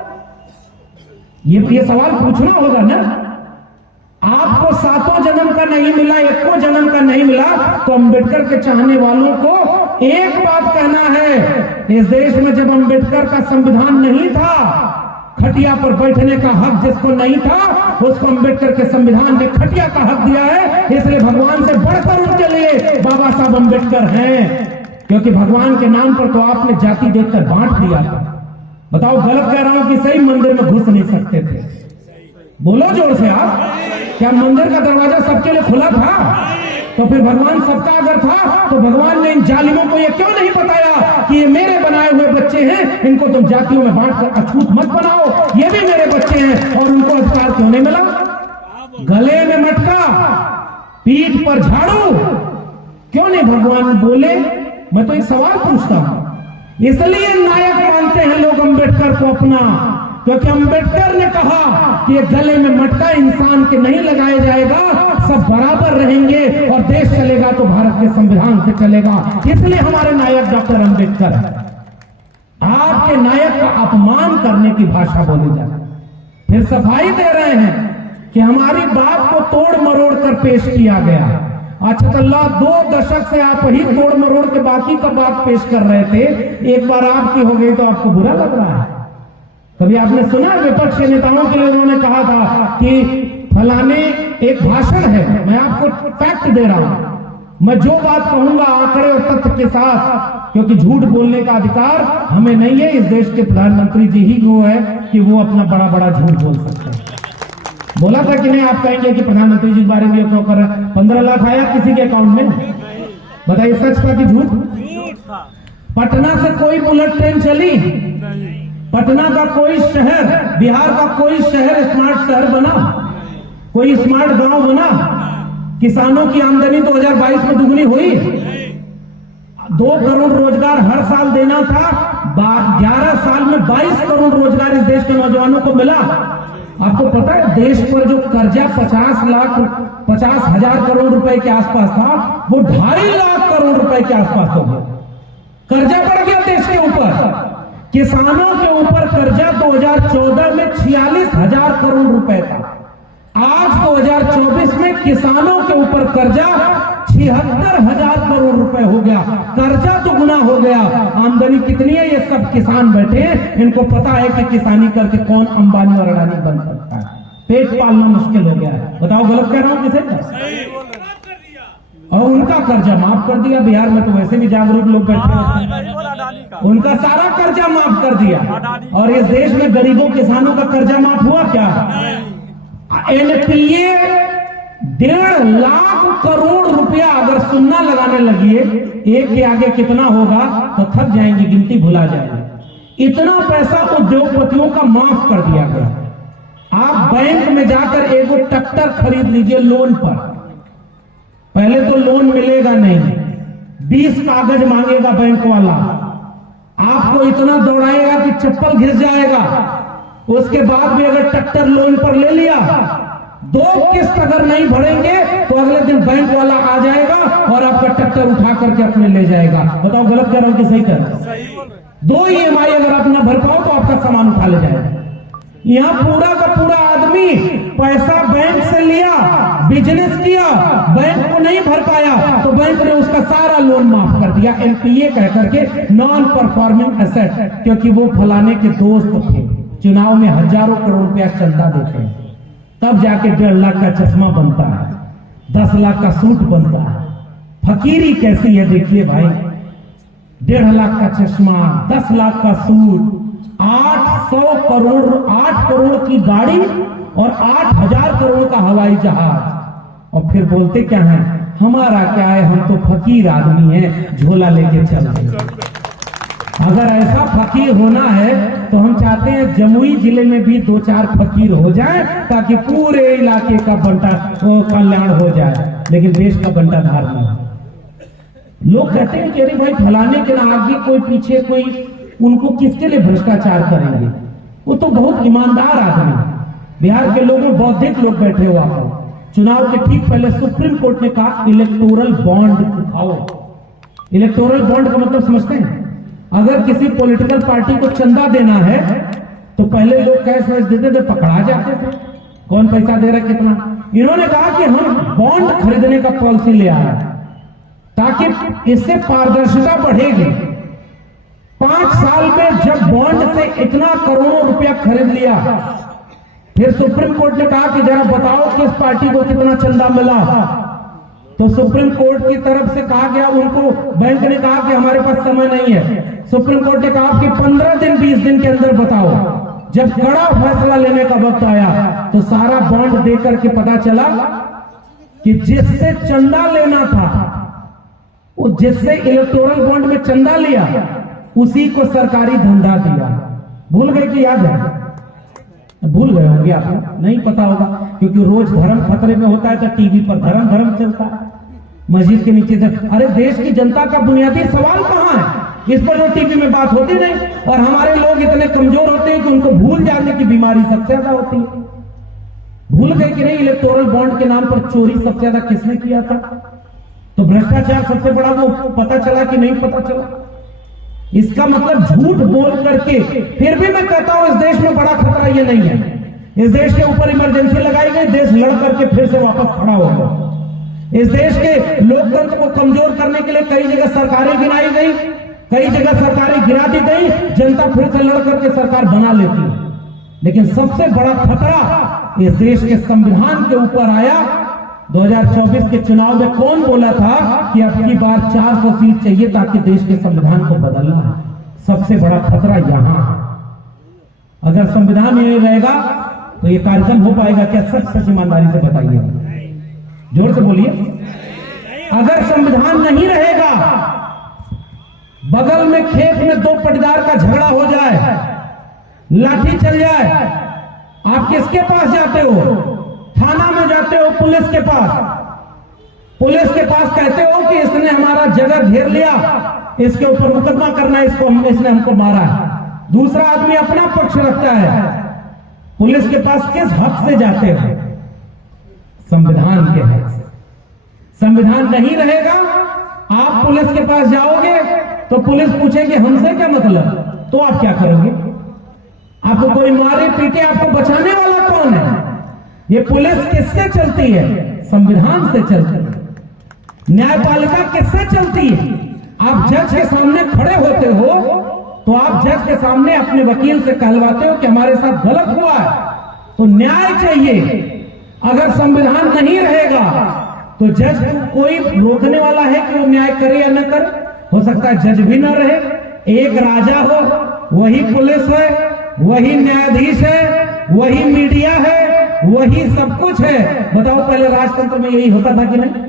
ये सवाल पूछना होगा ना। आपको 7 जन्म का नहीं मिला, 1 जन्म का नहीं मिला, तो अंबेडकर के चाहने वालों को एक बात कहना है, इस देश में जब अंबेडकर का संविधान नहीं था, खटिया पर बैठने का हक जिसको नहीं था, उसको अंबेडकर के संविधान ने खटिया का हक दिया है। इसलिए भगवान से बढ़कर उनके लिए बाबा साहब अंबेडकर हैं, क्योंकि भगवान के नाम पर तो आपने जाति देखकर बांट दिया था। बताओ गलत कह रहा हूं कि सही? मंदिर में घुस नहीं सकते थे। बोलो जोर से आप, क्या मंदिर का दरवाजा सबके लिए खुला था? तो फिर भगवान सबका अगर था तो भगवान ने इन जालिमों को ये क्यों नहीं बताया कि ये मेरे बनाए हुए बच्चे हैं, इनको तुम जातियों में बांटकर अछूत मत बनाओ, ये भी मेरे बच्चे हैं, और उनको अधिकार क्यों नहीं मिला? गले में मटका, पीठ पर झाड़ू, क्यों नहीं भगवान बोले? मैं तो एक सवाल पूछता हूं। इसलिए नायक मानते हैं लोग अंबेडकर को अपना, क्योंकि अंबेडकर ने कहा कि ये गले में मटका इंसान के नहीं लगाया जाएगा, सब बराबर रहेंगे और देश चलेगा तो भारत के संविधान से चलेगा। इसलिए हमारे नायक डॉक्टर अंबेडकर है। आपके नायक का अपमान करने की भाषा बोली जाती है, फिर सफाई दे रहे हैं कि हमारी बात को तोड़ मरोड़ कर पेश किया गया। अच्छा अल्लाह, 2 दशक से आप ही तोड़ मरोड़ के बाकी का बात पेश कर रहे थे, एक बार आपकी हो गई तो आपको बुरा लग रहा है? कभी आपने सुना विपक्ष के नेताओं के लिए उन्होंने कहा था कि फलाने एक भाषण है, मैं आपको फैक्ट दे रहा हूं, मैं जो बात कहूंगा आंकड़े और तथ्य के साथ, क्योंकि झूठ बोलने का अधिकार हमें नहीं है, इस देश के प्रधानमंत्री जी ही वो है कि वो अपना बड़ा बड़ा झूठ बोल सकते हैं। बोला था कि नहीं? आप कहेंगे कि प्रधानमंत्री जी के बारे में क्यों कर रहे हैं? 15 लाख आया किसी के अकाउंट में? बताइए सच था कि झूठ? पटना से कोई बुलेट ट्रेन चली? पटना का कोई शहर, बिहार का कोई शहर स्मार्ट शहर बना? कोई स्मार्ट गांव बना? किसानों की आमदनी 2022 में दुगनी हुई? 2 करोड़ रोजगार हर साल देना था, 11 साल में 22 करोड़ रोजगार इस देश के नौजवानों को मिला। आपको पता है देश पर जो कर्जा 50,000 करोड़ रुपए के आसपास था, वो 2.5 लाख करोड़ रुपए के आसपास हो गया। कर्जा बढ़ गया देश के ऊपर। किसानों के ऊपर कर्जा 2014 में 46,000 करोड़ रुपए था। आज 2024 में किसानों के ऊपर कर्जा 76,000 करोड़ रुपए हो गया। कर्जा तो गुना हो गया। आमदनी कितनी है? ये सब किसान बैठे हैं, इनको पता है कि किसानी करके कौन अंबानी और अडानी बन सकता है। पेट पालना मुश्किल हो गया है। बताओ गलत कह रहा हूं किसे? और उनका कर्जा माफ कर दिया। बिहार में तो वैसे भी जागरूक लोग बैठे हैं, उनका सारा कर्जा माफ कर दिया। और इस देश में गरीबों किसानों का कर्जा माफ हुआ क्या? एनपीए 1.5 लाख करोड़ रुपया अगर सुन्ना लगाने लगिए, एक के आगे कितना होगा तो थक जाएंगे, गिनती भुला जाएंगे। इतना पैसा उद्योगपतियों का माफ कर दिया गया। आप बैंक में जाकर एगो ट्रैक्टर खरीद लीजिए लोन पर। पहले तो लोन मिलेगा नहीं, 20 कागज मांगेगा बैंक वाला, आपको इतना दौड़ाएगा कि चप्पल घिस जाएगा। उसके बाद भी अगर ट्रैक्टर लोन पर ले लिया, 2 किस्त अगर नहीं भरेंगे तो अगले दिन बैंक वाला आ जाएगा और आपका ट्रैक्टर उठा करके अपने ले जाएगा। बताओ गलत कर रहा हूं कि सही कर रहा हूं? 2 EMI अगर आप ना भर पाओ तो आपका सामान उठा ले जाएगा। यहां पूरा का पूरा आदमी पैसा बैंक से लिया, बिजनेस किया, बैंक को नहीं भर पाया तो बैंक ने उसका सारा लोन माफ कर दिया, एनपीए कह करके, नॉन परफॉर्मिंग एसेट, क्योंकि वो फलाने के दोस्त थे, चुनाव में हजारों करोड़ रुपया चंदा देते हैं, तब जाके 1.5 लाख का चश्मा बनता है, 10 लाख का सूट बनता है। फकीरी कैसी है देखिए भाई, 1.5 लाख का चश्मा, 10 लाख का सूट, 8 करोड़ की गाड़ी और 8,000 करोड़ का हवाई जहाज। और फिर बोलते क्या है? हमारा क्या है, हम तो फकीर आदमी हैं, झोला लेके चल रहे। अगर ऐसा फकीर होना है तो हम चाहते हैं जमुई जिले में भी 2-4 फकीर हो जाए ताकि पूरे इलाके का बंटा कल्याण हो जाए, लेकिन देश का बंटाधार नहीं। लोग कहते हैं कि अरे भाई फलाने के ना आगे कोई पीछे कोई, उनको किसके लिए भ्रष्टाचार करेंगे? वो तो बहुत ईमानदार आदमी। बिहार के लोगों, बौद्धिक लोग बैठे हुआ हो, चुनाव के ठीक पहले सुप्रीम कोर्ट ने कहा इलेक्टोरल बॉन्ड दिखाओ। इलेक्टोरल बॉन्ड का मतलब समझते हैं? अगर किसी पॉलिटिकल पार्टी को चंदा देना है तो पहले लोग कैश वैश देते थे, पकड़ा जाते थे, कौन पैसा दे रहा कितना। इन्होंने कहा कि हम बॉन्ड खरीदने का पॉलिसी ले आए ताकि इससे पारदर्शिता बढ़ेगी। 5 साल में जब बॉन्ड से इतना करोड़ों रुपया खरीद लिया, फिर सुप्रीम कोर्ट ने कहा कि जरा बताओ किस पार्टी को कितना चंदा मिला। तो सुप्रीम कोर्ट की तरफ से कहा गया, उनको बैंक ने कहा कि हमारे पास समय नहीं है। सुप्रीम कोर्ट ने कहा कि 15 दिन 20 दिन के अंदर बताओ। जब कड़ा फैसला लेने का वक्त आया तो सारा बॉन्ड देकर के पता चला कि जिससे चंदा लेना था, वो जिससे इलेक्टोरल बॉन्ड में चंदा लिया, उसी को सरकारी धंधा दिया। भूल गए कि याद है? भूल गए होंगे, आपको नहीं पता होगा, क्योंकि रोज धर्म खतरे में होता है तो टीवी पर धर्म चलता है, मस्जिद के नीचे से। अरे देश की जनता का बुनियादी सवाल कहां है? इस पर तो टीवी में बात होती नहीं। और हमारे लोग इतने कमजोर होते हैं कि उनको भूल जाने की बीमारी सबसे ज्यादा होती है। भूल गए कि नहीं इलेक्टोरल बॉन्ड के नाम पर चोरी सबसे ज्यादा किसने किया था? तो भ्रष्टाचार सबसे बड़ा वो पता चला कि नहीं पता चला? इसका मतलब झूठ बोल करके, फिर भी मैं कहता हूं इस देश में बड़ा खतरा ये नहीं है। इस देश के ऊपर इमरजेंसी लगाई गई, देश लड़ करके फिर से वापस खड़ा हो गया। इस देश के लोकतंत्र को कमजोर करने के लिए कई जगह सरकारें गिनाई गई, कई जगह सरकारें गिरा दी गई, जनता फिर से लड़ करके सरकार बना लेती है। लेकिन सबसे बड़ा खतरा इस देश के संविधान के ऊपर आया। 2024 के चुनाव में कौन बोला था कि अब की बार 400 सीट चाहिए ताकि देश के संविधान को बदलना है? सबसे बड़ा खतरा यहां है। अगर संविधान नहीं रहेगा तो ये कार्यक्रम हो पाएगा क्या? सच ईमानदारी से बताइए, जोर से बोलिए। अगर संविधान नहीं रहेगा, बगल में खेत में 2 पटदार का झगड़ा हो जाए, लाठी चल जाए, आप किसके पास जाते हो? थाना में जाते हो, पुलिस के पास। पुलिस के पास कहते हो कि इसने हमारा जगह घेर लिया, इसके ऊपर मुकदमा करना है, इसने हमको मारा है। दूसरा आदमी अपना पक्ष रखता है। पुलिस के पास किस हक से जाते हो? संविधान के हक से। संविधान नहीं रहेगा, आप पुलिस के पास जाओगे तो पुलिस पूछेगी हमसे क्या मतलब, तो आप क्या करोगे? आपको कोई मारे पीटे, आपको बचाने वाला कौन है? ये पुलिस किससे चलती है? संविधान से चलती है। न्यायपालिका किससे चलती है? आप जज के सामने खड़े होते हो तो आप जज के सामने अपने वकील से कहलवाते हो कि हमारे साथ गलत हुआ है, तो न्याय चाहिए। अगर संविधान नहीं रहेगा तो जज को कोई रोकने वाला है कि वो न्याय करे या न करे? हो सकता है जज भी न रहे, एक राजा हो, वही पुलिस है, वही न्यायाधीश है, वही मीडिया है, वही सब कुछ है। बताओ पहले राजतंत्र में यही होता था कि नहीं?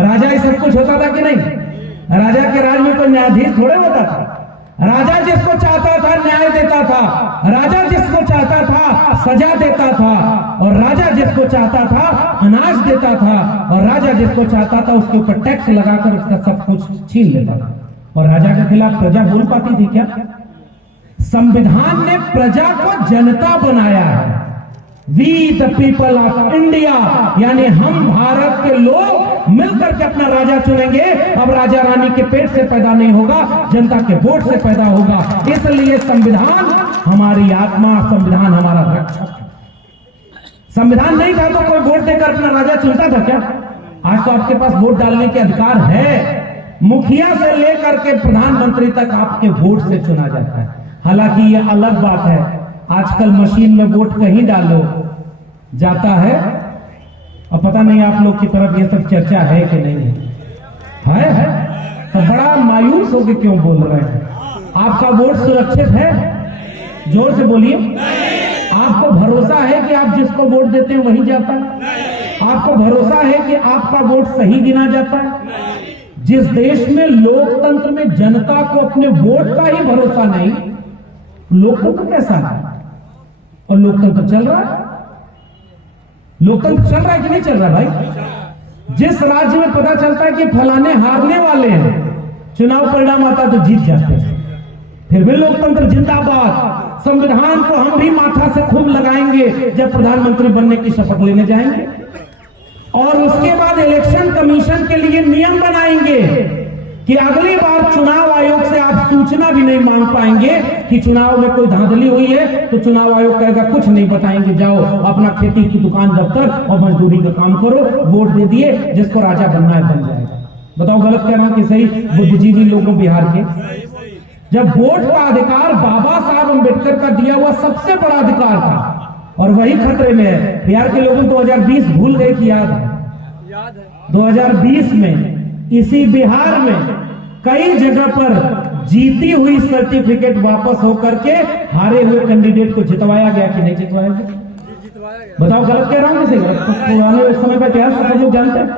राजा ही सब कुछ होता था कि नहीं? राजा के राज में कोई न्यायाधीश थोड़े होता था। राजा जिसको चाहता था न्याय देता था, राजा जिसको चाहता था सजा देता था, और राजा जिसको चाहता था अनाज देता था, और राजा जिसको चाहता था उसके ऊपर टैक्स लगाकर उसका सब कुछ छीन लेता था। और राजा के खिलाफ प्रजा बोल पाती थी क्या? संविधान ने प्रजा को जनता बनाया है। We the people of India, यानी हम भारत के लोग मिलकर के अपना राजा चुनेंगे। अब राजा रानी के पेट से पैदा नहीं होगा, जनता के वोट से पैदा होगा। इसलिए संविधान हमारी आत्मा, संविधान हमारा रक्षक है। संविधान नहीं था तो कोई वोट देकर अपना राजा चुनता था क्या? आज तो आपके पास वोट डालने के अधिकार है। मुखिया से लेकर के प्रधानमंत्री तक आपके वोट से चुना जाता है। हालांकि यह अलग बात है, आजकल मशीन में वोट कहीं डालो जाता है, और पता नहीं आप लोग की तरफ ये सब चर्चा है कि नहीं है? तो बड़ा मायूस होकर क्यों बोल रहे हैं? आपका वोट सुरक्षित है? जोर से बोलिए। आपको भरोसा है कि आप जिसको वोट देते हैं वही जाता है? आपको भरोसा है कि आपका वोट सही गिना जाता है? जिस देश में लोकतंत्र में जनता को अपने वोट का ही भरोसा नहीं, लोकतंत्र कैसा है? और लोकतंत्र चल रहा है? लोकतंत्र चल रहा है कि नहीं चल रहा भाई? जिस राज्य में पता चलता है कि फलाने हारने वाले हैं, चुनाव परिणाम आता तो जीत जाते हैं, फिर भी लोकतंत्र जिंदाबाद। संविधान को हम भी माथा से खूब लगाएंगे जब प्रधानमंत्री बनने की शपथ लेने जाएंगे, और उसके बाद इलेक्शन कमीशन के लिए नियम बनाएंगे कि अगली बार चुनाव आयोग से आप सूचना भी नहीं मांग पाएंगे कि चुनाव में कोई धांधली हुई है, तो चुनाव आयोग कहेगा कुछ नहीं बताएंगे, जाओ अपना खेती की दुकान दफ्तर और मजदूरी का काम करो, वोट दे दिए, जिसको राजा बनना है बन जाएगा। बताओ गलत कह रहा हूं कि सही? बुद्धिजीवी लोगों बिहार के जब वोट का अधिकार बाबा साहब अम्बेडकर का दिया हुआ सबसे बड़ा अधिकार था और वही खतरे में है। बिहार के लोगों 2020 भूल गए कि याद है? 2020 में इसी बिहार में कई जगह पर जीती हुई सर्टिफिकेट वापस होकर के हारे हुए कैंडिडेट को जितवाया गया कि नहीं जितवाया गया? बताओ गलत कह रहा हूं? किसी पुराने समय का इतिहास सब लोग जानते हैं।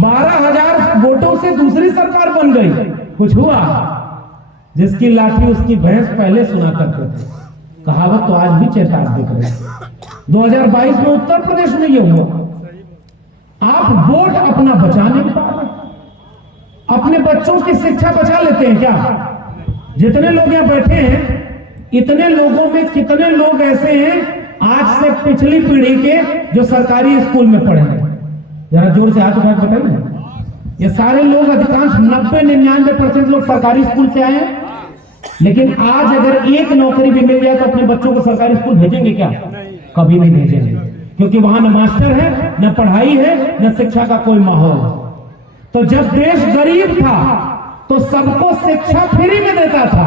12,000 वोटों से दूसरी सरकार बन गई। कुछ हुआ? जिसकी लाठी उसकी भैंस पहले सुना करते थे। कहावत तो आज भी चेतावनी दिख रही है। 2022 में उत्तर प्रदेश में यह हुआ। आप वोट अपना बचा नहीं पा रहे। अपने बच्चों की शिक्षा बचा लेते हैं क्या? जितने लोग यहां बैठे हैं इतने लोगों में कितने लोग ऐसे हैं आज से पिछली पीढ़ी के जो सरकारी स्कूल में पढ़े हैं? जरा जोर से हाथ उठा के बताइए। ये सारे लोग अधिकांश 90-99% लोग सरकारी स्कूल से आए हैं। लेकिन आज अगर एक नौकरी भी मिल जाए तो अपने बच्चों को सरकारी स्कूल भेजेंगे क्या? कभी नहीं भेजेंगे, क्योंकि वहां न मास्टर है, न पढ़ाई है, न शिक्षा का कोई माहौल है। तो जब देश गरीब था तो सबको शिक्षा फ्री में देता था।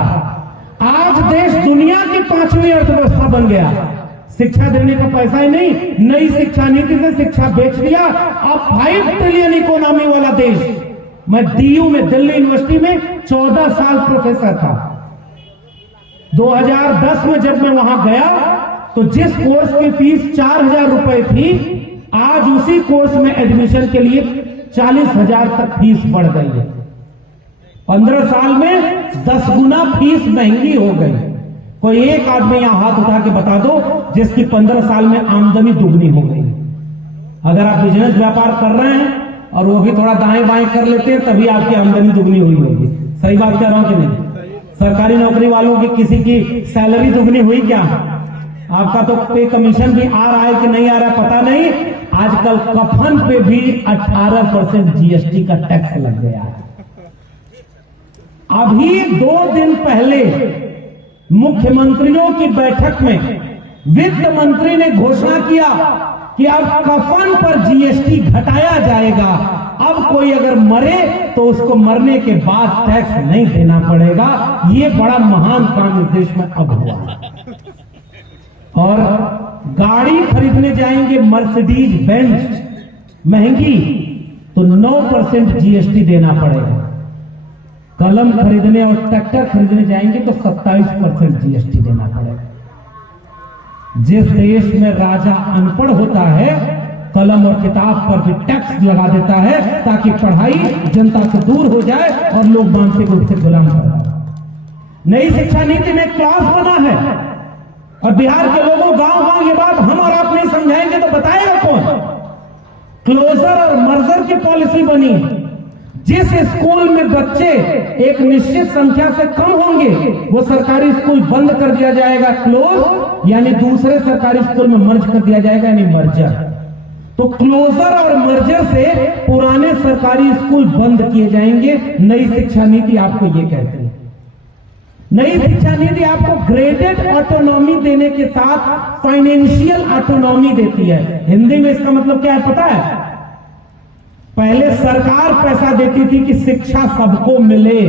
आज देश दुनिया की 5वीं अर्थव्यवस्था बन गया। शिक्षा देने का पैसा ही नहीं, नई शिक्षा नीति से शिक्षा बेच दिया। अब 5 ट्रिलियन इकोनॉमी वाला देश। मैं डीयू में, दिल्ली यूनिवर्सिटी में 14 साल प्रोफेसर था। 2010 में जब मैं वहां गया तो जिस कोर्स की फीस 4,000 रुपए थी, आज उसी कोर्स में एडमिशन के लिए 40,000 तक फीस बढ़ गई है। 15 साल में 10 गुना फीस महंगी हो गई। कोई एक आदमी यहां हाथ उठा के बता दो जिसकी 15 साल में आमदनी दुगनी हो गई। अगर आप बिजनेस व्यापार कर रहे हैं और वो भी थोड़ा दाएं बाएं कर लेते हैं तभी आपकी आमदनी दुगनी हुई होगी। सही बात कह रहा हूं कि नहीं? सरकारी नौकरी वालों की किसी की सैलरी दुगनी हुई क्या? आपका तो पे कमीशन भी आ रहा है कि नहीं आ रहा है पता नहीं। आजकल कफन पे भी 18% जीएसटी का टैक्स लग गया है। अभी 2 दिन पहले मुख्यमंत्रियों की बैठक में वित्त मंत्री ने घोषणा किया कि अब कफन पर जीएसटी घटाया जाएगा। अब कोई अगर मरे तो उसको मरने के बाद टैक्स नहीं देना पड़ेगा। ये बड़ा महान काम इस देश में अब हुआ। और गाड़ी खरीदने जाएंगे मर्सिडीज बेंज महंगी तो 9% जीएसटी देना पड़ेगा। कलम खरीदने और ट्रैक्टर खरीदने जाएंगे तो 27% जीएसटी देना पड़ेगा। जिस देश में राजा अनपढ़ होता है कलम और किताब पर भी टैक्स लगा देता है ताकि पढ़ाई जनता से दूर हो जाए और लोग मानसिक रूप से गुलाम हो जाए। नई शिक्षा नीति में क्लास बना है और बिहार के लोगों गांव-गांव ये बात हम और आप नहीं समझाएंगे तो बताएगा कौन? क्लोजर और मर्जर की पॉलिसी बनी। जिस स्कूल में बच्चे एक निश्चित संख्या से कम होंगे वो सरकारी स्कूल बंद कर दिया जाएगा, क्लोज, यानी दूसरे सरकारी स्कूल में मर्ज कर दिया जाएगा, यानी मर्जर। तो क्लोजर और मर्जर से पुराने सरकारी स्कूल बंद किए जाएंगे। नई शिक्षा नीति आपको ये कहती है। नई शिक्षा नीति आपको ग्रेडेड ऑटोनॉमी देने के साथ फाइनेंशियल ऑटोनॉमी देती है। हिंदी में इसका मतलब क्या है पता है? पहले सरकार पैसा देती थी कि शिक्षा सबको मिले।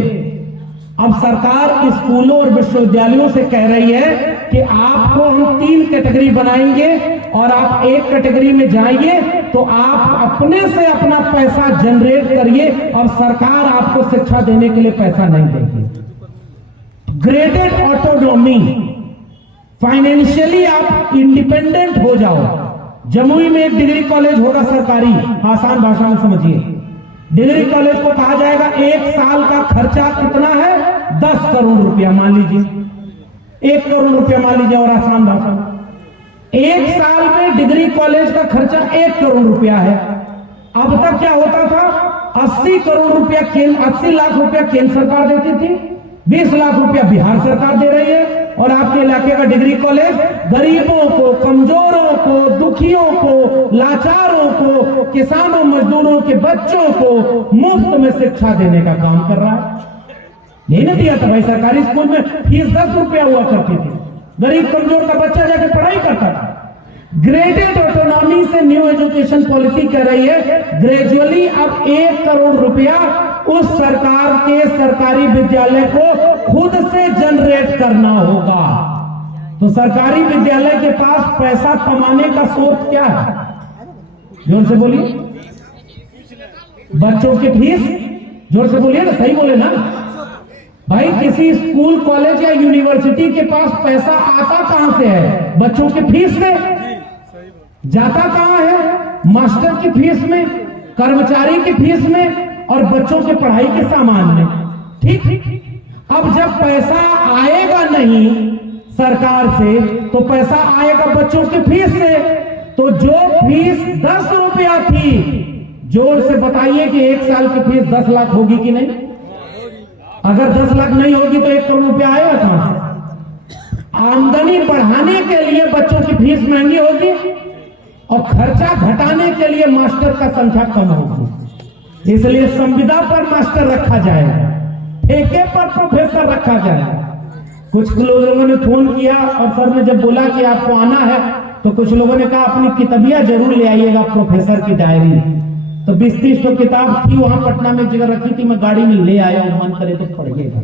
अब सरकार स्कूलों और विश्वविद्यालयों से कह रही है कि आपको हम 3 कैटेगरी बनाएंगे और आप एक कैटेगरी में जाइए तो आप अपने से अपना पैसा जनरेट करिए और सरकार आपको शिक्षा देने के लिए पैसा नहीं देगी। ग्रेडेड ऑटोनॉमी, फाइनेंशियली आप इंडिपेंडेंट हो जाओ। जमुई में एक डिग्री कॉलेज होगा सरकारी, आसान भाषा में समझिए। डिग्री कॉलेज को कहा जाएगा 1 साल का खर्चा कितना है? 10 करोड़ रुपया मान लीजिए। 1 करोड़ रुपया मान लीजिए और आसान भाषा में 1 साल में डिग्री कॉलेज का खर्चा 1 करोड़ रुपया है। अब तक क्या होता था? 80 करोड़ रुपया 80 लाख रुपया केंद्र सरकार देती थी, 20 लाख रुपया बिहार सरकार दे रही है और आपके इलाके का डिग्री कॉलेज गरीबों को, कमजोरों को, दुखियों को, लाचारों को, किसानों मजदूरों के बच्चों को मुफ्त में शिक्षा देने का काम कर रहा है। यही नहीं दिया था भाई? सरकारी स्कूल में फीस 10 रुपया हुआ करती थी। गरीब कमजोर का बच्चा जाके पढ़ाई करता था। ग्रेडेड ऑटोनॉमी से न्यू एजुकेशन पॉलिसी कह रही है ग्रेजुअली अब 1 करोड़ रुपया उस सरकार के सरकारी सरकारी विद्यालय को खुद से जनरेट करना होगा। तो सरकारी विद्यालय के पास पैसा कमाने का स्रोत क्या है? जोर से बोलिए। बच्चों की फीस, जोर से बोलिए ना, सही बोले ना भाई। किसी स्कूल कॉलेज या यूनिवर्सिटी के पास पैसा आता कहां से है? बच्चों की फीस से। जाता कहां है? मास्टर की फीस में, कर्मचारी की फीस में और बच्चों के पढ़ाई के सामान में। ठीक। अब जब पैसा आएगा नहीं सरकार से तो पैसा आएगा बच्चों की फीस से। तो जो फीस 10 रुपया थी, जोर से बताइए कि एक साल की फीस 10 लाख होगी कि नहीं? अगर 10 लाख नहीं होगी तो 1 करोड़ रुपया आएगा कहां से? आमदनी बढ़ाने के लिए बच्चों की फीस महंगी होगी और खर्चा घटाने के लिए मास्टर का संख्या कम होगी। इसलिए संविदा पर मास्टर रखा जाएगा, ठेके पर प्रोफेसर रखा जाएगा। कुछ लोगों ने फोन किया और सर ने जब बोला कि आपको आना है तो कुछ लोगों ने कहा अपनी किताबियां जरूर ले आइएगा, प्रोफेसर की डायरी। तो 20-30 तो किताब थी वहां पटना में जगह रखी थी, मैं गाड़ी में ले आया हूं, मन करे तो पढ़िएगा।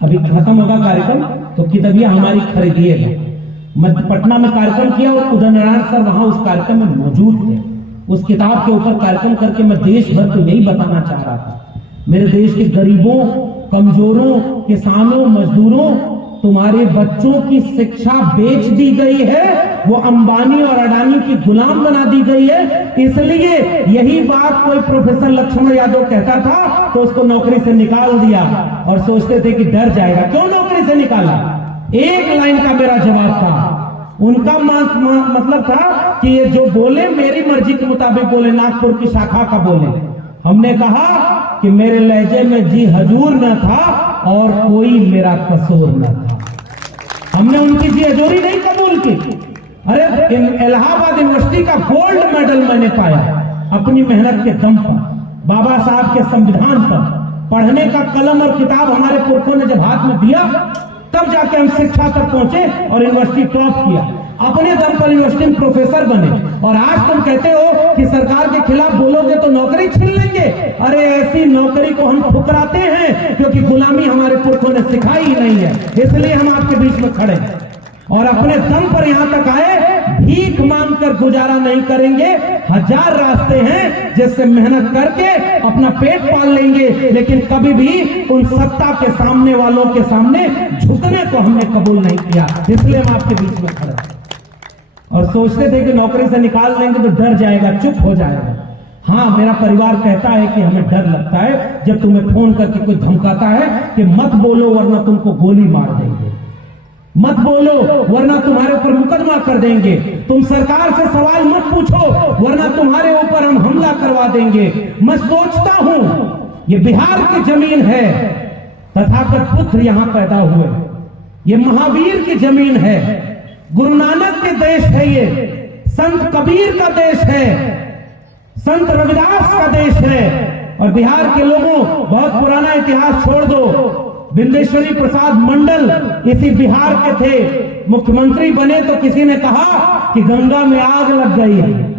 अभी खत्म होगा कार्यक्रम तो किताबियां हमारी खरीदिएगा। मैं पटना में कार्यक्रम किया और उदय नारायण सर वहां उस कार्यक्रम में मौजूद थे। उस किताब के ऊपर कार्यक्रम करके मैं देश भर को यही बताना चाह रहा था, मेरे देश के गरीबों, कमजोरों, किसानों, मजदूरों, तुम्हारे बच्चों की शिक्षा बेच दी गई है, वो अंबानी और अडानी की गुलाम बना दी गई है। इसलिए यही बात कोई प्रोफेसर लक्ष्मण यादव कहता था तो उसको नौकरी से निकाल दिया और सोचते थे कि डर जाएगा। क्यों नौकरी से निकाला? एक लाइन का मेरा जवाब था। उनका मतलब था कि ये जो बोले मेरी मर्जी के मुताबिक बोले, नागपुर की शाखा का बोले। हमने कहा कि मेरे लहजे में जी हजूर न था और कोई मेरा कसूर न था। हमने उनकी जी हजूरी नहीं कबूल की। अरे इलाहाबाद यूनिवर्सिटी का गोल्ड मेडल मैंने पाया अपनी मेहनत के दम पर, बाबा साहब के संविधान पर। पढ़ने का कलम और किताब हमारे पुरखों ने जब हाथ में दिया तब जाके हम शिक्षा तक पहुंचे और यूनिवर्सिटी टॉप किया। अपने दम पर यूनिवर्सिटी में प्रोफेसर बने और आज तुम कहते हो कि सरकार के खिलाफ बोलोगे तो नौकरी छीन लेंगे। अरे ऐसी नौकरी को हम ठुकराते हैं क्योंकि गुलामी हमारे पुरखों ने सिखाई ही नहीं है, इसलिए हम आपके बीच में खड़े हैं और अपने दम पर यहां तक आए। भीख मांगकर गुजारा नहीं करेंगे, हजार रास्ते हैं जिससे मेहनत करके अपना पेट पाल लेंगे, लेकिन कभी भी उन सत्ता के सामने वालों के सामने झुकने को हमने कबूल नहीं किया। इसलिए हम आपके बीच में खड़े और सोचते थे कि नौकरी से निकाल देंगे तो डर जाएगा, चुप हो जाएगा। हाँ, मेरा परिवार कहता है कि हमें डर लगता है जब तुम्हें फोन करके कोई धमकाता है कि मत बोलो वरना तुमको गोली मार देंगे, मत बोलो वरना तुम्हारे ऊपर मुकदमा कर देंगे, तुम सरकार से सवाल मत पूछो वरना तुम्हारे ऊपर हम हमला करवा देंगे। मैं सोचता हूं ये बिहार की जमीन है, तथागत पुत्र यहां पैदा हुए, ये महावीर की जमीन है, गुरु नानक के देश है, ये संत कबीर का देश है, संत रविदास का देश है। और बिहार के लोगों, बहुत पुराना इतिहास छोड़ दो, बिंदेश्वरी प्रसाद मंडल इसी बिहार के थे, मुख्यमंत्री बने तो किसी ने कहा कि गंगा में आग लग गई है।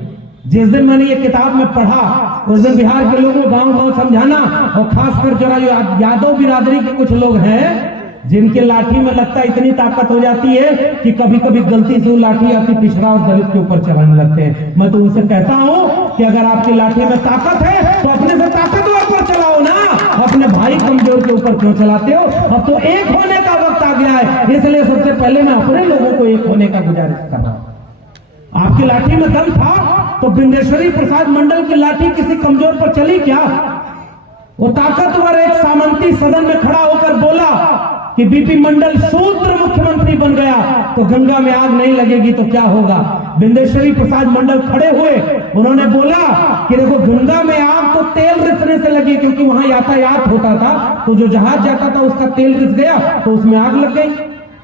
जिस दिन मैंने ये किताब में पढ़ा उस दिन बिहार के लोगों को गांव-गांव समझाना, और खासकर जो यादव बिरादरी के कुछ लोग हैं जिनके लाठी में लगता है इतनी ताकत हो जाती है कि कभी कभी गलती से वो लाठी आती पिछड़ा और दलित के ऊपर चलाने लगते हैं। मैं तो उनसे कहता हूं कि अगर आपकी लाठी में ताकत है तो अपने से ताकतवर पर चलाओ ना, अपने भाई कमजोर के ऊपर क्यों चलाते हो? अब तो एक होने का वक्त आ गया है, इसलिए सबसे पहले मैं अपने लोगों को एक होने का गुजारिश कर रहा हूं। आपकी लाठी में दम था तो बिंदेश्वरी प्रसाद मंडल की लाठी किसी कमजोर पर चली क्या? वो ताकतवर एक सामंती सदन में खड़ा होकर बोला कि बीपी मंडल शूद्र मुख्यमंत्री बन गया तो गंगा में आग नहीं लगेगी तो क्या होगा? बिंदेश्वरी प्रसाद मंडल खड़े हुए, उन्होंने बोला कि देखो गंगा में आग तो तेल रिसने से लगी, क्योंकि वहां यातायात होता था तो जो जहाज जाता था उसका तेल रिस गया तो उसमें आग लग गई।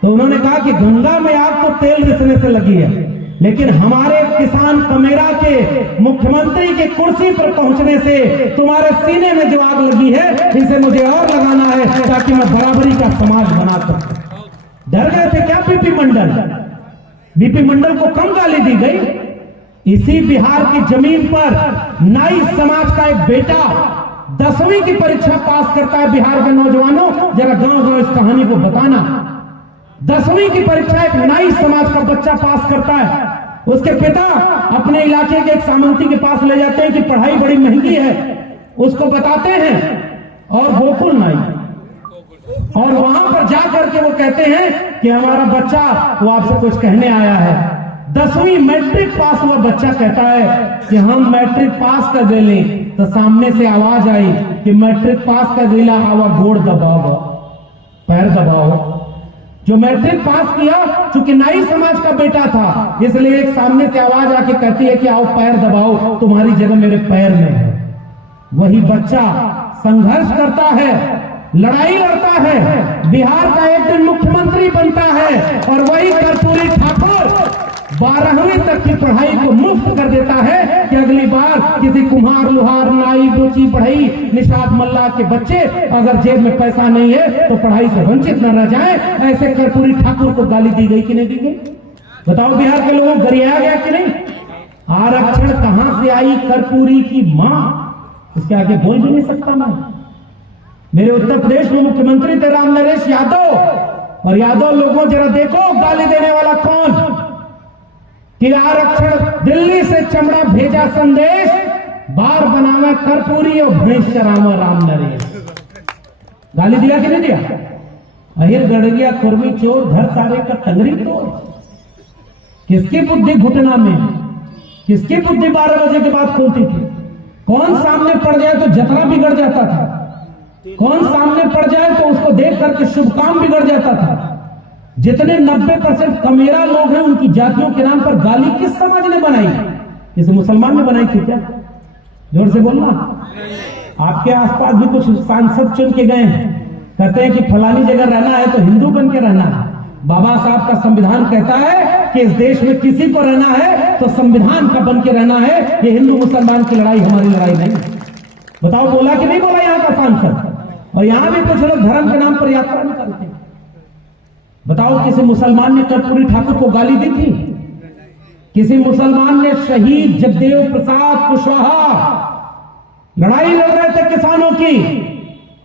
तो उन्होंने कहा कि गंगा में आग तो तेल रिसने से लगी है, लेकिन हमारे किसान कमेरा के मुख्यमंत्री की कुर्सी पर पहुंचने से तुम्हारे सीने में जो आग लगी है इसे मुझे और लगाना है ताकि मैं बराबरी का समाज बना सकूं। डर गए थे क्या बीपी मंडल? बीपी मंडल को कम गाली दी गई। इसी बिहार की जमीन पर नाई समाज का एक बेटा 10वीं की परीक्षा पास करता है बिहार के नौजवानों, जरा गांव गांव इस कहानी को बताना। 10वीं की परीक्षा एक नाई समाज का बच्चा पास करता है। उसके पिता अपने इलाके के एक सामंती के पास ले जाते हैं कि पढ़ाई बड़ी महंगी है, उसको बताते हैं, और गोकुल नाई, और वहां पर जाकर के वो कहते हैं कि हमारा बच्चा वो आपसे कुछ कहने आया है। 10वीं मैट्रिक पास हुआ बच्चा कहता है कि हम मैट्रिक पास कर गए, तो सामने से आवाज आई कि मैट्रिक पास कर गईला, आवा गोड़ दबाओ, पैर दबाओ। जो मैट्रिक पास किया, चूंकि नाई समाज का बेटा था, इसलिए एक सामने से आवाज आके कहती है कि आओ पैर दबाओ, तुम्हारी जगह मेरे पैर में है। वही बच्चा संघर्ष करता है, लड़ाई लड़ता है, बिहार का एक दिन मुख्यमंत्री बनता है, और वही कर्पूरी ठाकुर 12वीं तक की पढ़ाई को मुफ्त कर देता है कि अगली बार किसी कुम्हार, लोहार, नाई, दोची, बढ़ई, निषाद, मल्ला के बच्चे अगर जेब में पैसा नहीं है तो पढ़ाई से वंचित न रह जाए। ऐसे कर्पूरी ठाकुर को गाली दी गई कि नहीं दी गई? बताओ बिहार के लोगों, गरियाया गया कि नहीं? आरक्षण कहां से आई? कर्पूरी की मां। इसके आगे बोल भी नहीं सकता मैं। मेरे उत्तर प्रदेश में मुख्यमंत्री थे राम नरेश यादव, और यादव लोगों जरा देखो गाली देने वाला कौन, कि आरक्षण दिल्ली से चमड़ा भेजा संदेश, बार बनावा कर्पूरी और भैंस चरावा राम नरेश। गाली दिया कि नहीं दिया? अहिर गड़गिया कुर्मी चोर घर सारे का तंगरी तोड़। किसकी बुद्धि घुटना में, किसकी बुद्धि 12 बजे के बाद खुलती थी? कौन सामने पड़ जाए तो जतरा बिगड़ जाता था, कौन सामने पड़ जाए तो उसको देख करके शुभ काम बिगड़ जाता था। जितने 90% कमेरा लोग हैं, उनकी जातियों के नाम पर गाली किस समाज ने बनाई? किसी मुसलमान ने बनाई थी क्या? जोर से बोलना। आपके आसपास भी कुछ सांसद चुन के गए हैं, कहते हैं कि फलानी जगह रहना है तो हिंदू बन के रहना है। बाबा साहब का संविधान कहता है कि इस देश में किसी को रहना है तो संविधान का बन के रहना है। ये हिंदू मुसलमान की लड़ाई हमारी लड़ाई नहीं। बताओ बोला कि नहीं बोला यहाँ का सांसद? और यहां भी कुछ लोग धर्म के नाम पर यात्रा निकालते हैं। बताओ किसी मुसलमान ने कर्पूरी ठाकुर को गाली दी थी? किसी मुसलमान ने शहीद जगदेव प्रसाद कुशवाहा लड़ाई लड़ रहे थे किसानों की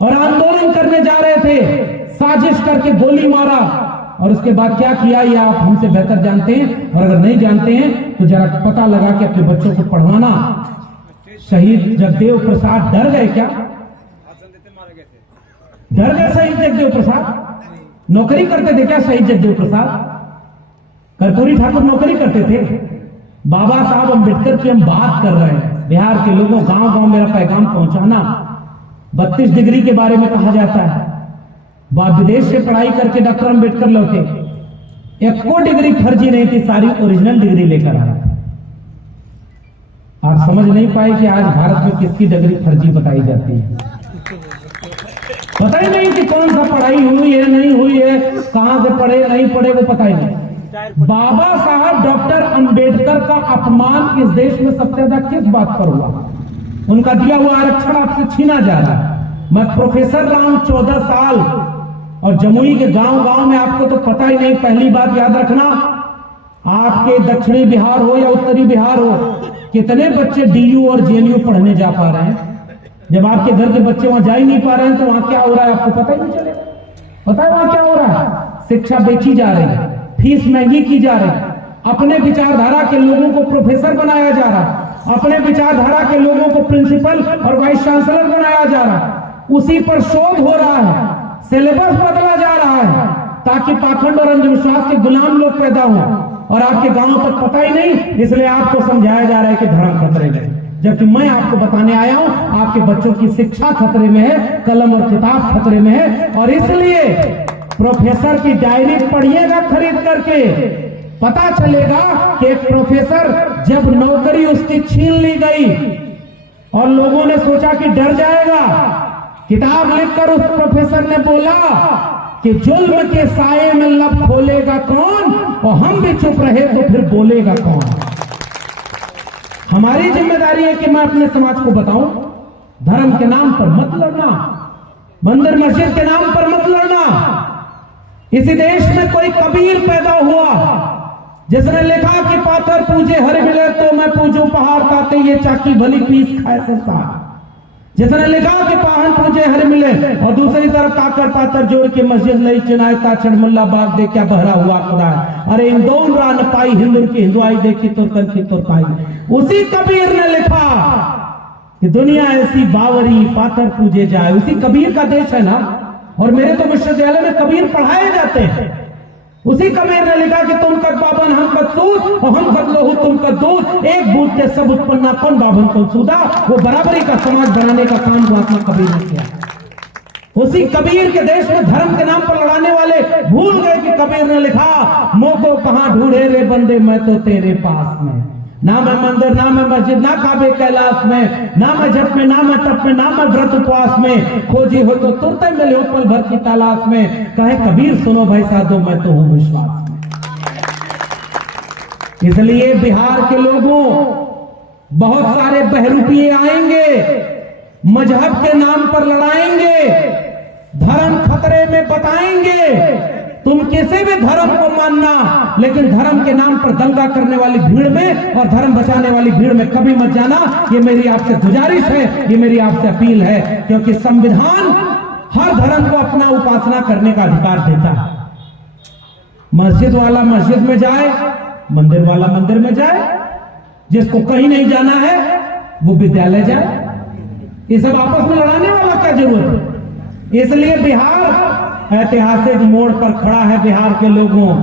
और आंदोलन करने जा रहे थे, साजिश करके गोली मारा, और उसके बाद क्या किया ये आप हमसे बेहतर जानते हैं। और अगर नहीं जानते हैं तो जरा पता लगा के अपने बच्चों को पढ़वाना। शहीद जगदेव प्रसाद डर गए क्या? डर गए शहीद जगदेव प्रसाद? नौकरी करते थे क्या शहीद जगदेव प्रसाद? कर्पूरी ठाकुर नौकरी करते थे? बाबा साहब अम्बेडकर की हम बात कर रहे हैं। बिहार के लोगों, गांव गांव मेरा पैगाम पहुंचाना। 32 डिग्री के बारे में कहा जाता है। विदेश से पढ़ाई करके डॉक्टर अम्बेडकर लौटे, एक को डिग्री फर्जी नहीं थी, सारी ओरिजिनल डिग्री लेकर आए। आप समझ नहीं पाए कि आज भारत में किसकी डिग्री फर्जी बताई जाती है। पता ही नहीं कि कौन सा पढ़ाई हुई है नहीं हुई है, कहां से पढ़े नहीं पढ़े, वो पता ही नहीं। बाबा साहब डॉक्टर अंबेडकर का अपमान इस देश में सबसे ज्यादा किस बात पर हुआ? उनका दिया हुआ आरक्षण आपसे छीना जा रहा है। मैं प्रोफेसर रहा हूं 14 साल, और जमुई के गांव गांव में आपको तो पता ही नहीं। पहली बात याद रखना, आपके दक्षिणी बिहार हो या उत्तरी बिहार हो, कितने बच्चे डीयू और जेएनयू पढ़ने जा पा रहे हैं। जब आपके घर के बच्चे वहां जा ही नहीं पा रहे हैं तो वहां क्या हो रहा है आपको पता ही नहीं चलेगा। पता है वहां क्या हो रहा है? शिक्षा बेची जा रही है, फीस महंगी की जा रही है, अपने विचारधारा के लोगों को प्रोफेसर बनाया जा रहा है, अपने विचारधारा के लोगों को प्रिंसिपल और वाइस चांसलर बनाया जा रहा है। उसी पर शोध हो रहा है, सिलेबस बदला जा रहा है, ताकि पाखंड और अंधविश्वास के गुलाम लोग पैदा हो और आपके गांव तक पता ही नहीं। इसलिए आपको समझाया जा रहा है कि धर्म खतरे में, जबकि मैं आपको बताने आया हूं आपके बच्चों की शिक्षा खतरे में है, कलम और किताब खतरे में है। और इसलिए प्रोफेसर की डायरी पढ़िएगा खरीद करके, पता चलेगा कि एक प्रोफेसर जब नौकरी उसकी छीन ली गई और लोगों ने सोचा कि डर जाएगा, किताब लिखकर उस प्रोफेसर ने बोला कि जुल्म के साये में लब खोलेगा कौन, और हम भी चुप रहे तो फिर बोलेगा कौन। हमारी जिम्मेदारी है कि मैं अपने समाज को बताऊं, धर्म के नाम पर मत लड़ना, मंदिर मस्जिद के नाम पर मत लड़ना। इसी देश में कोई कबीर पैदा हुआ जिसने लिखा कि पाथर पूजे हर मिले तो मैं पूजू पहाड़ ताते ये चाकी भली पीस खाए से साथ। जिसने लिखा कि पाहन पूजे हर मिले, और दूसरी तरफ काकर पातर जोड़ के मस्जिद लई चुनाए ताचड़ मुल्ला बाग दे क्या बहरा हुआ खुदा। अरे इन दोनों रान पाई हिंदू की हिंदुआई देखी तुरकन की तुर पाई। उसी कबीर ने लिखा कि दुनिया ऐसी बावरी पातर पूजे जाए। उसी कबीर का देश है ना, और मेरे तो विश्वविद्यालय में कबीर पढ़ाए जाते हैं। उसी कबीर ने लिखा कि तुम कद बाबन हम कद सूद और हम कद लोहू तुम कद दूध, एक बूंद के सब उत्पन्ना कौन बाबन कौन सूदा। वो बराबरी का समाज बनाने का काम महात्मा कबीर ने किया। उसी कबीर के देश में धर्म के नाम पर लड़ाने वाले भूल गए कि कबीर ने लिखा मोह को कहां ढूंढे रे बंदे मैं तो तेरे पास में। ना मैं मंदिर ना मैं मस्जिद ना काबे कैलाश में, ना मैं जप में ना मैं तप में ना मैं व्रत उपवास में, खोजी हो तो तुरते मिले हो पल भर की तलाश में। कहे कबीर सुनो भाई साधो मैं तो हूं विश्वास में। इसलिए बिहार के लोगों बहुत सारे बहरूपिये आएंगे, मजहब के नाम पर लड़ाएंगे, धर्म खतरे में बताएंगे। तुम किसी भी धर्म को मानना, लेकिन धर्म के नाम पर दंगा करने वाली भीड़ में और धर्म बचाने वाली भीड़ में कभी मत जाना। ये मेरी आपसे गुजारिश है, ये मेरी आपसे अपील है, क्योंकि संविधान हर धर्म को अपना उपासना करने का अधिकार देता है। मस्जिद वाला मस्जिद में जाए, मंदिर वाला मंदिर में जाए, जिसको कहीं नहीं जाना है वो विद्यालय जाए। ये सब आपस में लड़ाने वाला क्या जरूरत है। इसलिए बिहार ऐतिहासिक मोड़ पर खड़ा है। बिहार के लोगों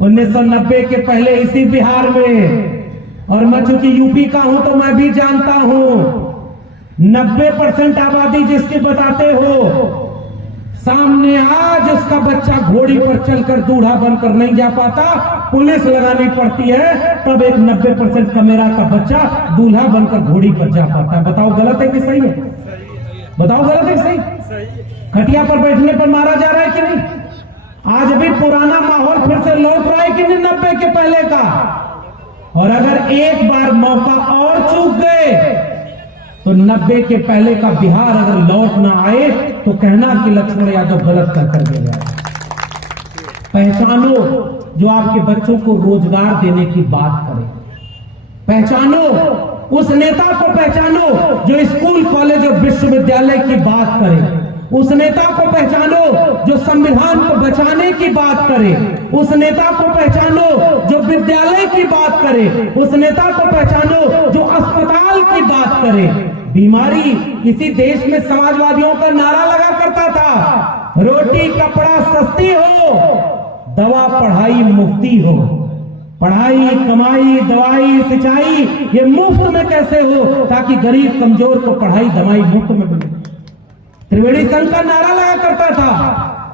1990 के पहले इसी बिहार में, और मैं चूंकि यूपी का हूं तो मैं भी जानता हूं, 90% आबादी जिसकी बताते हो, सामने आज उसका बच्चा घोड़ी पर चलकर दूल्हा बनकर नहीं जा पाता, पुलिस लगानी पड़ती है, तब एक 90% कमेरा का बच्चा दूल्हा बनकर घोड़ी पर जा पाता है। बताओ गलत है कि सही है? बताओ गलत है कि सही? खटिया पर बैठने पर मारा जा रहा है कि नहीं? आज भी पुराना माहौल फिर से लौट रहा है कि नहीं 90 के पहले का? और अगर एक बार मौका और चूक गए तो 90 के पहले का बिहार अगर लौट ना आए तो कहना कि लक्ष्मण यादव गलत कर गया। पहचानो जो आपके बच्चों को रोजगार देने की बात करे। पहचानो उस नेता को, पहचानो जो स्कूल कॉलेज और विश्वविद्यालय की बात करे। उस नेता को पहचानो जो संविधान को बचाने की बात करे। उस नेता को पहचानो जो विद्यालय की बात करे। उस नेता को पहचानो जो अस्पताल की बात करे। बीमारी इसी देश में समाजवादियों का नारा लगा करता था, रोटी कपड़ा सस्ती हो, दवा पढ़ाई मुफ्ती हो। पढ़ाई कमाई दवाई सिंचाई ये मुफ्त में कैसे हो, ताकि गरीब कमजोर को पढ़ाई दवाई मुफ्त में मिले। त्रिवेणी संघ का नारा लगा करता था,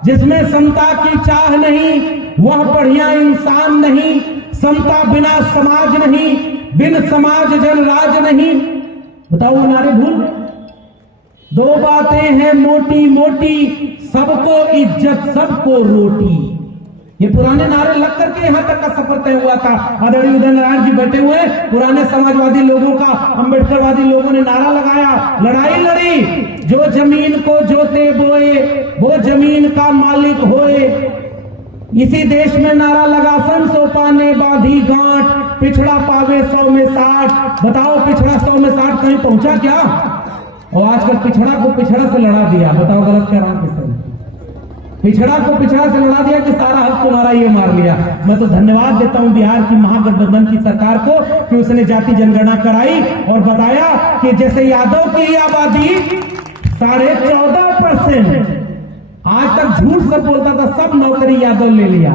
जिसमें समता की चाह नहीं वह बढ़िया इंसान नहीं, समता बिना समाज नहीं, बिन समाज जन राज नहीं। बताओ नारे भूल गए? दो बातें हैं मोटी मोटी, सबको इज्जत सबको रोटी। ये पुराने नारे लग करके यहां तक का सफर तय हुआ था। आदरणीय उदय नारायण जी बैठे हुए, पुराने समाजवादी लोगों का, अंबेडकरवादी लोगों ने नारा लगाया, लड़ाई लड़ी, जो जमीन को जोते बोए वो जमीन का मालिक होए। इसी देश में नारा लगा, सन सो पाने बांधी गांठ, पिछड़ा पावे 100 में 60। बताओ पिछड़ा 100 में 60 कहीं पहुंचा क्या? और आजकल पिछड़ा को पिछड़ा से लड़ा दिया। बताओ गलत कह रहा हूं किसने? पिछड़ा को पिछड़ा से लड़ा दिया कि सारा हक तुम्हारा ये मार लिया। मैं तो धन्यवाद देता हूं बिहार की महागठबंधन की सरकार को कि उसने जाति जनगणना कराई और बताया कि जैसे यादव की आबादी 14.5%, आज तक झूठ सब बोलता था, सब नौकरी यादव ले लिया,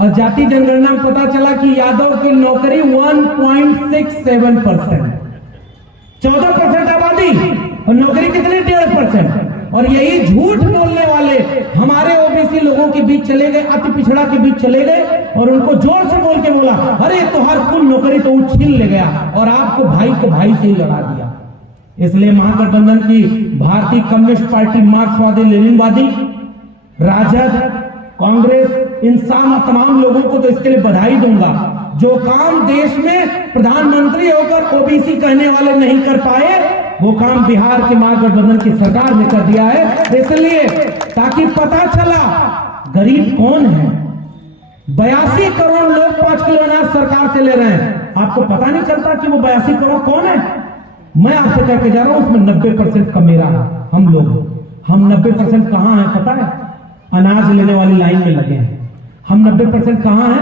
और जाति जनगणना में पता चला कि यादव की नौकरी 1.67%। 14% आबादी और नौकरी कितनी? 1.5%। और यही झूठ बोलने वाले हमारे ओबीसी लोगों के बीच चले गए, अति पिछड़ा के बीच चले गए, और उनको जोर से बोल के बोला, अरे तो हर कुल नौकरी तो वो छीन ले गया, और आपको भाई को भाई से ही लड़ा दिया। इसलिए महागठबंधन की भारतीय कम्युनिस्ट पार्टी, मार्क्सवादी लेनिनवादी, राजद, कांग्रेस, इन तमाम लोगों को तो इसके लिए बधाई दूंगा। जो काम देश में प्रधानमंत्री होकर ओबीसी कहने वाले नहीं कर पाए, वो काम बिहार के महागठबंधन की सरकार ने कर दिया है। इसलिए ताकि पता चला गरीब कौन है। 82 करोड़ लोग 5 किलो अनाज सरकार से ले रहे हैं, आपको पता नहीं चलता कि वो 82 करोड़ कौन है? मैं आपसे कह के जा रहा हूं उसमें 90% का मेरा है। हम 90% कहां है पता है? अनाज लेने वाली लाइन में लगे हैं। हम 90% कहां है?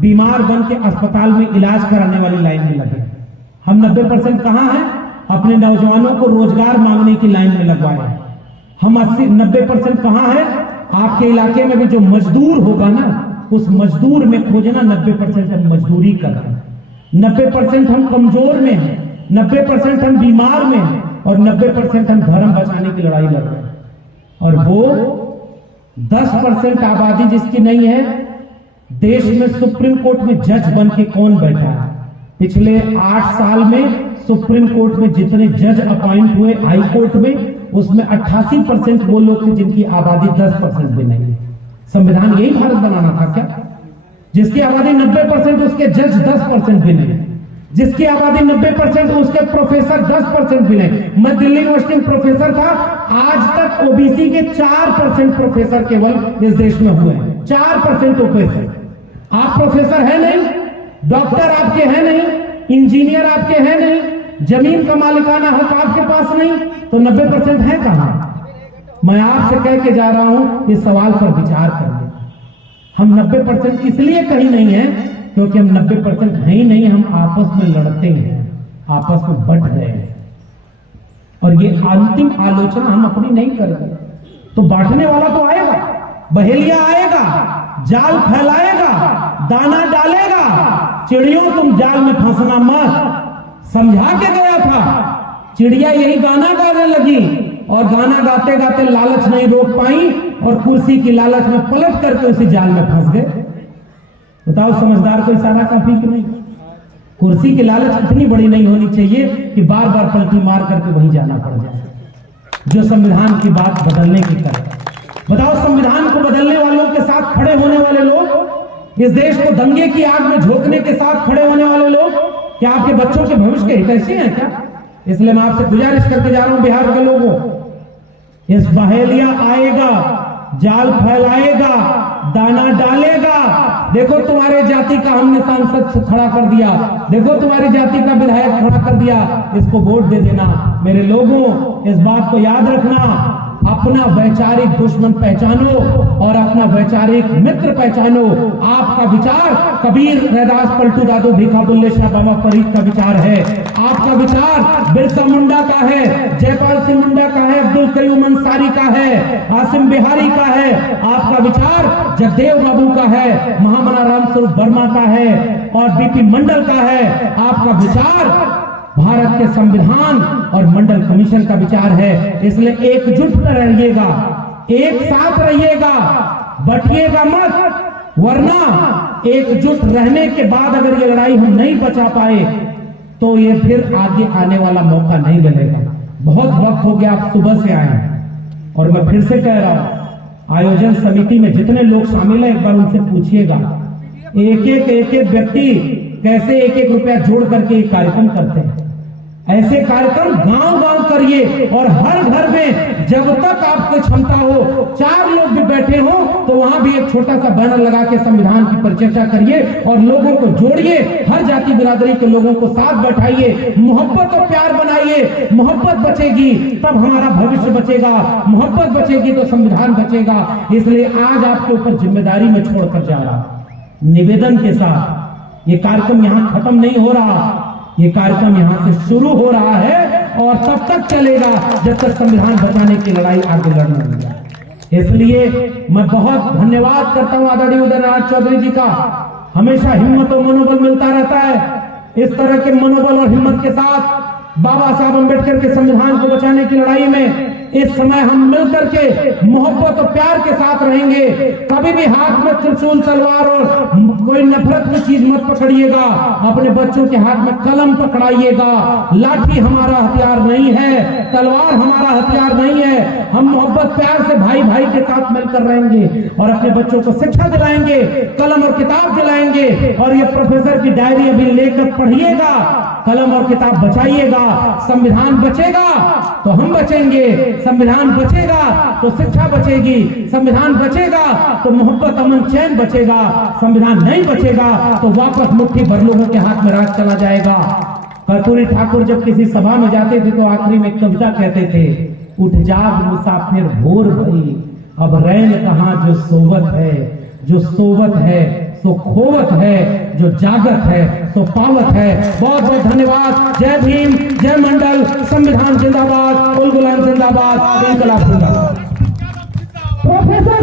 बीमार बन के अस्पताल में इलाज कराने वाली लाइन में लगे हैं। हम 90% कहां है? अपने नौजवानों को रोजगार मांगने की लाइन में लगवाए। हम 80-90% कहां है? आपके इलाके में भी जो मजदूर होगा ना, उस मजदूर में खोजना। 90% हम मजदूरी कर रहे हैं, 90% हम कमजोर में हैं, 90% हम बीमार में हैं और 90% हम धर्म बचाने की लड़ाई लड़ रहे हैं। और वो 10% आबादी जिसकी नहीं है, देश में सुप्रीम कोर्ट में जज बन के कौन बैठा है? पिछले 8 साल में सुप्रीम कोर्ट में जितने जज अपॉइंट हुए हाई कोर्ट में, उसमें 88% वो लोग थे जिनकी आबादी 10% भी नहीं है। संविधान यही भारत बनाना था क्या? जिसकी आबादी 90% उसके जज 10% भी नहीं, जिसकी आबादी 90% उसके प्रोफेसर 10% भी नहीं। मैं दिल्ली यूनिवर्सिटी में प्रोफेसर था, आज तक ओबीसी के 4% प्रोफेसर केवल इस देश में हुए हैं। 4% प्रोफेसर। आप प्रोफेसर है नहीं, डॉक्टर आपके हैं नहीं, इंजीनियर आपके हैं नहीं, जमीन का मालिकाना हक आपके पास नहीं, तो 90% है कहां? मैं आपसे कह के जा रहा हूं इस सवाल पर विचार करिए। हम 90% इसलिए कहीं नहीं है क्योंकि हम 90% है ही नहीं, हम आपस में लड़ते हैं, आपस में बंट गए हैं। और ये अंतिम आलोचना हम अपनी नहीं करेंगे तो बांटने वाला तो आएगा, बहेलिया आएगा, जाल फैलाएगा, दाना डालेगा। चिड़ियों तुम जाल में फंसना मत, समझा के गया था। चिड़िया यही गाना गाने लगी और गाना गाते गाते लालच नहीं रोक पाई और कुर्सी की लालच में पलट करके उसी जाल में फंस गए। बताओ, समझदार को इशारा काफी क्यों नहीं? कुर्सी की लालच इतनी बड़ी नहीं होनी चाहिए कि बार बार पलटी मार करके वहीं जाना पड़ जाए, जो संविधान की बात बदलने की करे। बताओ, संविधान को बदलने वालों के साथ खड़े होने वाले लोग, इस देश को दंगे की आग में झोंकने के साथ खड़े होने वाले लोग, क्या आपके बच्चों के भविष्य के हितैषी हैं क्या? इसलिए मैं आपसे गुजारिश करते जा रहा हूं बिहार के लोगों, इस बहेलिया आएगा, जाल फैलाएगा, दाना डालेगा। देखो तुम्हारे जाति का हमने सांसद खड़ा कर दिया, देखो तुम्हारी जाति का विधायक खड़ा कर दिया, इसको वोट दे देना। मेरे लोगों, इस बात को याद रखना, अपना वैचारिक दुश्मन पहचानो और अपना वैचारिक मित्र पहचानो। आपका विचार कबीर, रैदास, पलटू दादू, भीखा बुल्ले शाह, बाबा फरीद का विचार है। आपका विचार बिरसा मुंडा का है, जयपाल सिंह मुंडा का है, अब्दुल कयूम अंसारी का है, आसिम बिहारी का है। आपका विचार जगदेव बाबू का है, महामना रामस्वरूप वर्मा का है और बीपी मंडल का है। आपका विचार भारत के संविधान और मंडल कमीशन का विचार है। इसलिए एकजुट रहिएगा, एक साथ रहिएगा, बटिएगा मत, वरना एकजुट रहने के बाद अगर ये लड़ाई हम नहीं बचा पाए तो ये फिर आगे आने वाला मौका नहीं मिलेगा। बहुत वक्त हो गया, आप सुबह से आए हैं और मैं फिर से कह रहा हूं, आयोजन समिति में जितने लोग शामिल हैं एक बार उनसे पूछिएगा, एक एक व्यक्ति कैसे 1-1 रुपया जोड़ करके एक कार्यक्रम करते हैं। ऐसे कार्यक्रम गांव गांव करिए और हर घर में जब तक आपको क्षमता हो, 4 लोग भी बैठे हो तो वहां भी एक छोटा सा बैनर लगा के संविधान की परिचर्चा करिए और लोगों को जोड़िए, हर जाति बिरादरी के लोगों को साथ बैठाइए, मोहब्बत और प्यार बनाइए। मोहब्बत बचेगी तब हमारा भविष्य बचेगा, मोहब्बत बचेगी तो संविधान बचेगा। इसलिए आज आपके ऊपर जिम्मेदारी में छोड़कर जा रहा, निवेदन के साथ, ये कार्यक्रम यहां खत्म नहीं हो रहा, ये कार्यक्रम यहां से शुरू हो रहा है और तब तक चलेगा जब तक संविधान बचाने की लड़ाई आगे लड़ना है। इसलिए मैं बहुत धन्यवाद करता हूं आदरणीय उदयनारायण चौधरी जी का। हमेशा हिम्मत और मनोबल मिलता रहता है। इस तरह के मनोबल और हिम्मत के साथ बाबा साहब अम्बेडकर के संविधान को बचाने की लड़ाई में इस समय हम मिलकर के मोहब्बत और प्यार के साथ रहेंगे। कभी भी हाथ में त्रिशूल, तलवार और कोई नफरत की चीज मत पकड़िएगा। अपने बच्चों के हाथ में कलम पकड़ाइएगा। लाठी हमारा हथियार नहीं है, तलवार हमारा हथियार नहीं है। हम मोहब्बत प्यार से भाई भाई के साथ मिलकर रहेंगे और अपने बच्चों को शिक्षा दिलाएंगे, कलम और किताब दिलाएंगे। और ये प्रोफेसर की डायरी अभी लेकर पढ़िएगा, कलम और किताब बचाइएगा। संविधान बचेगा तो हम बचेंगे, संविधान बचेगा तो शिक्षा बचेगी, संविधान बचेगा तो मोहब्बत, अमन, चैन बचेगा। संविधान नहीं बचेगा तो वापस मुट्ठी भर लोगों के हाथ में राज चला जाएगा। कर्पूरी ठाकुर जब किसी सभा में जाते थे तो आखिरी में कविता कहते थे, उठ जाग मुसाफिर भोर भई, अब रैन कहां जो सोवत है, जो सोवत है सो खोवत है, जो जागत है सो पावत है। बहुत बहुत धन्यवाद। जय भीम, जय मंडल, संविधान जिंदाबाद, उल गुलाम जिंदाबाद, इनकलाब जिंदाबाद। प्रोफेसर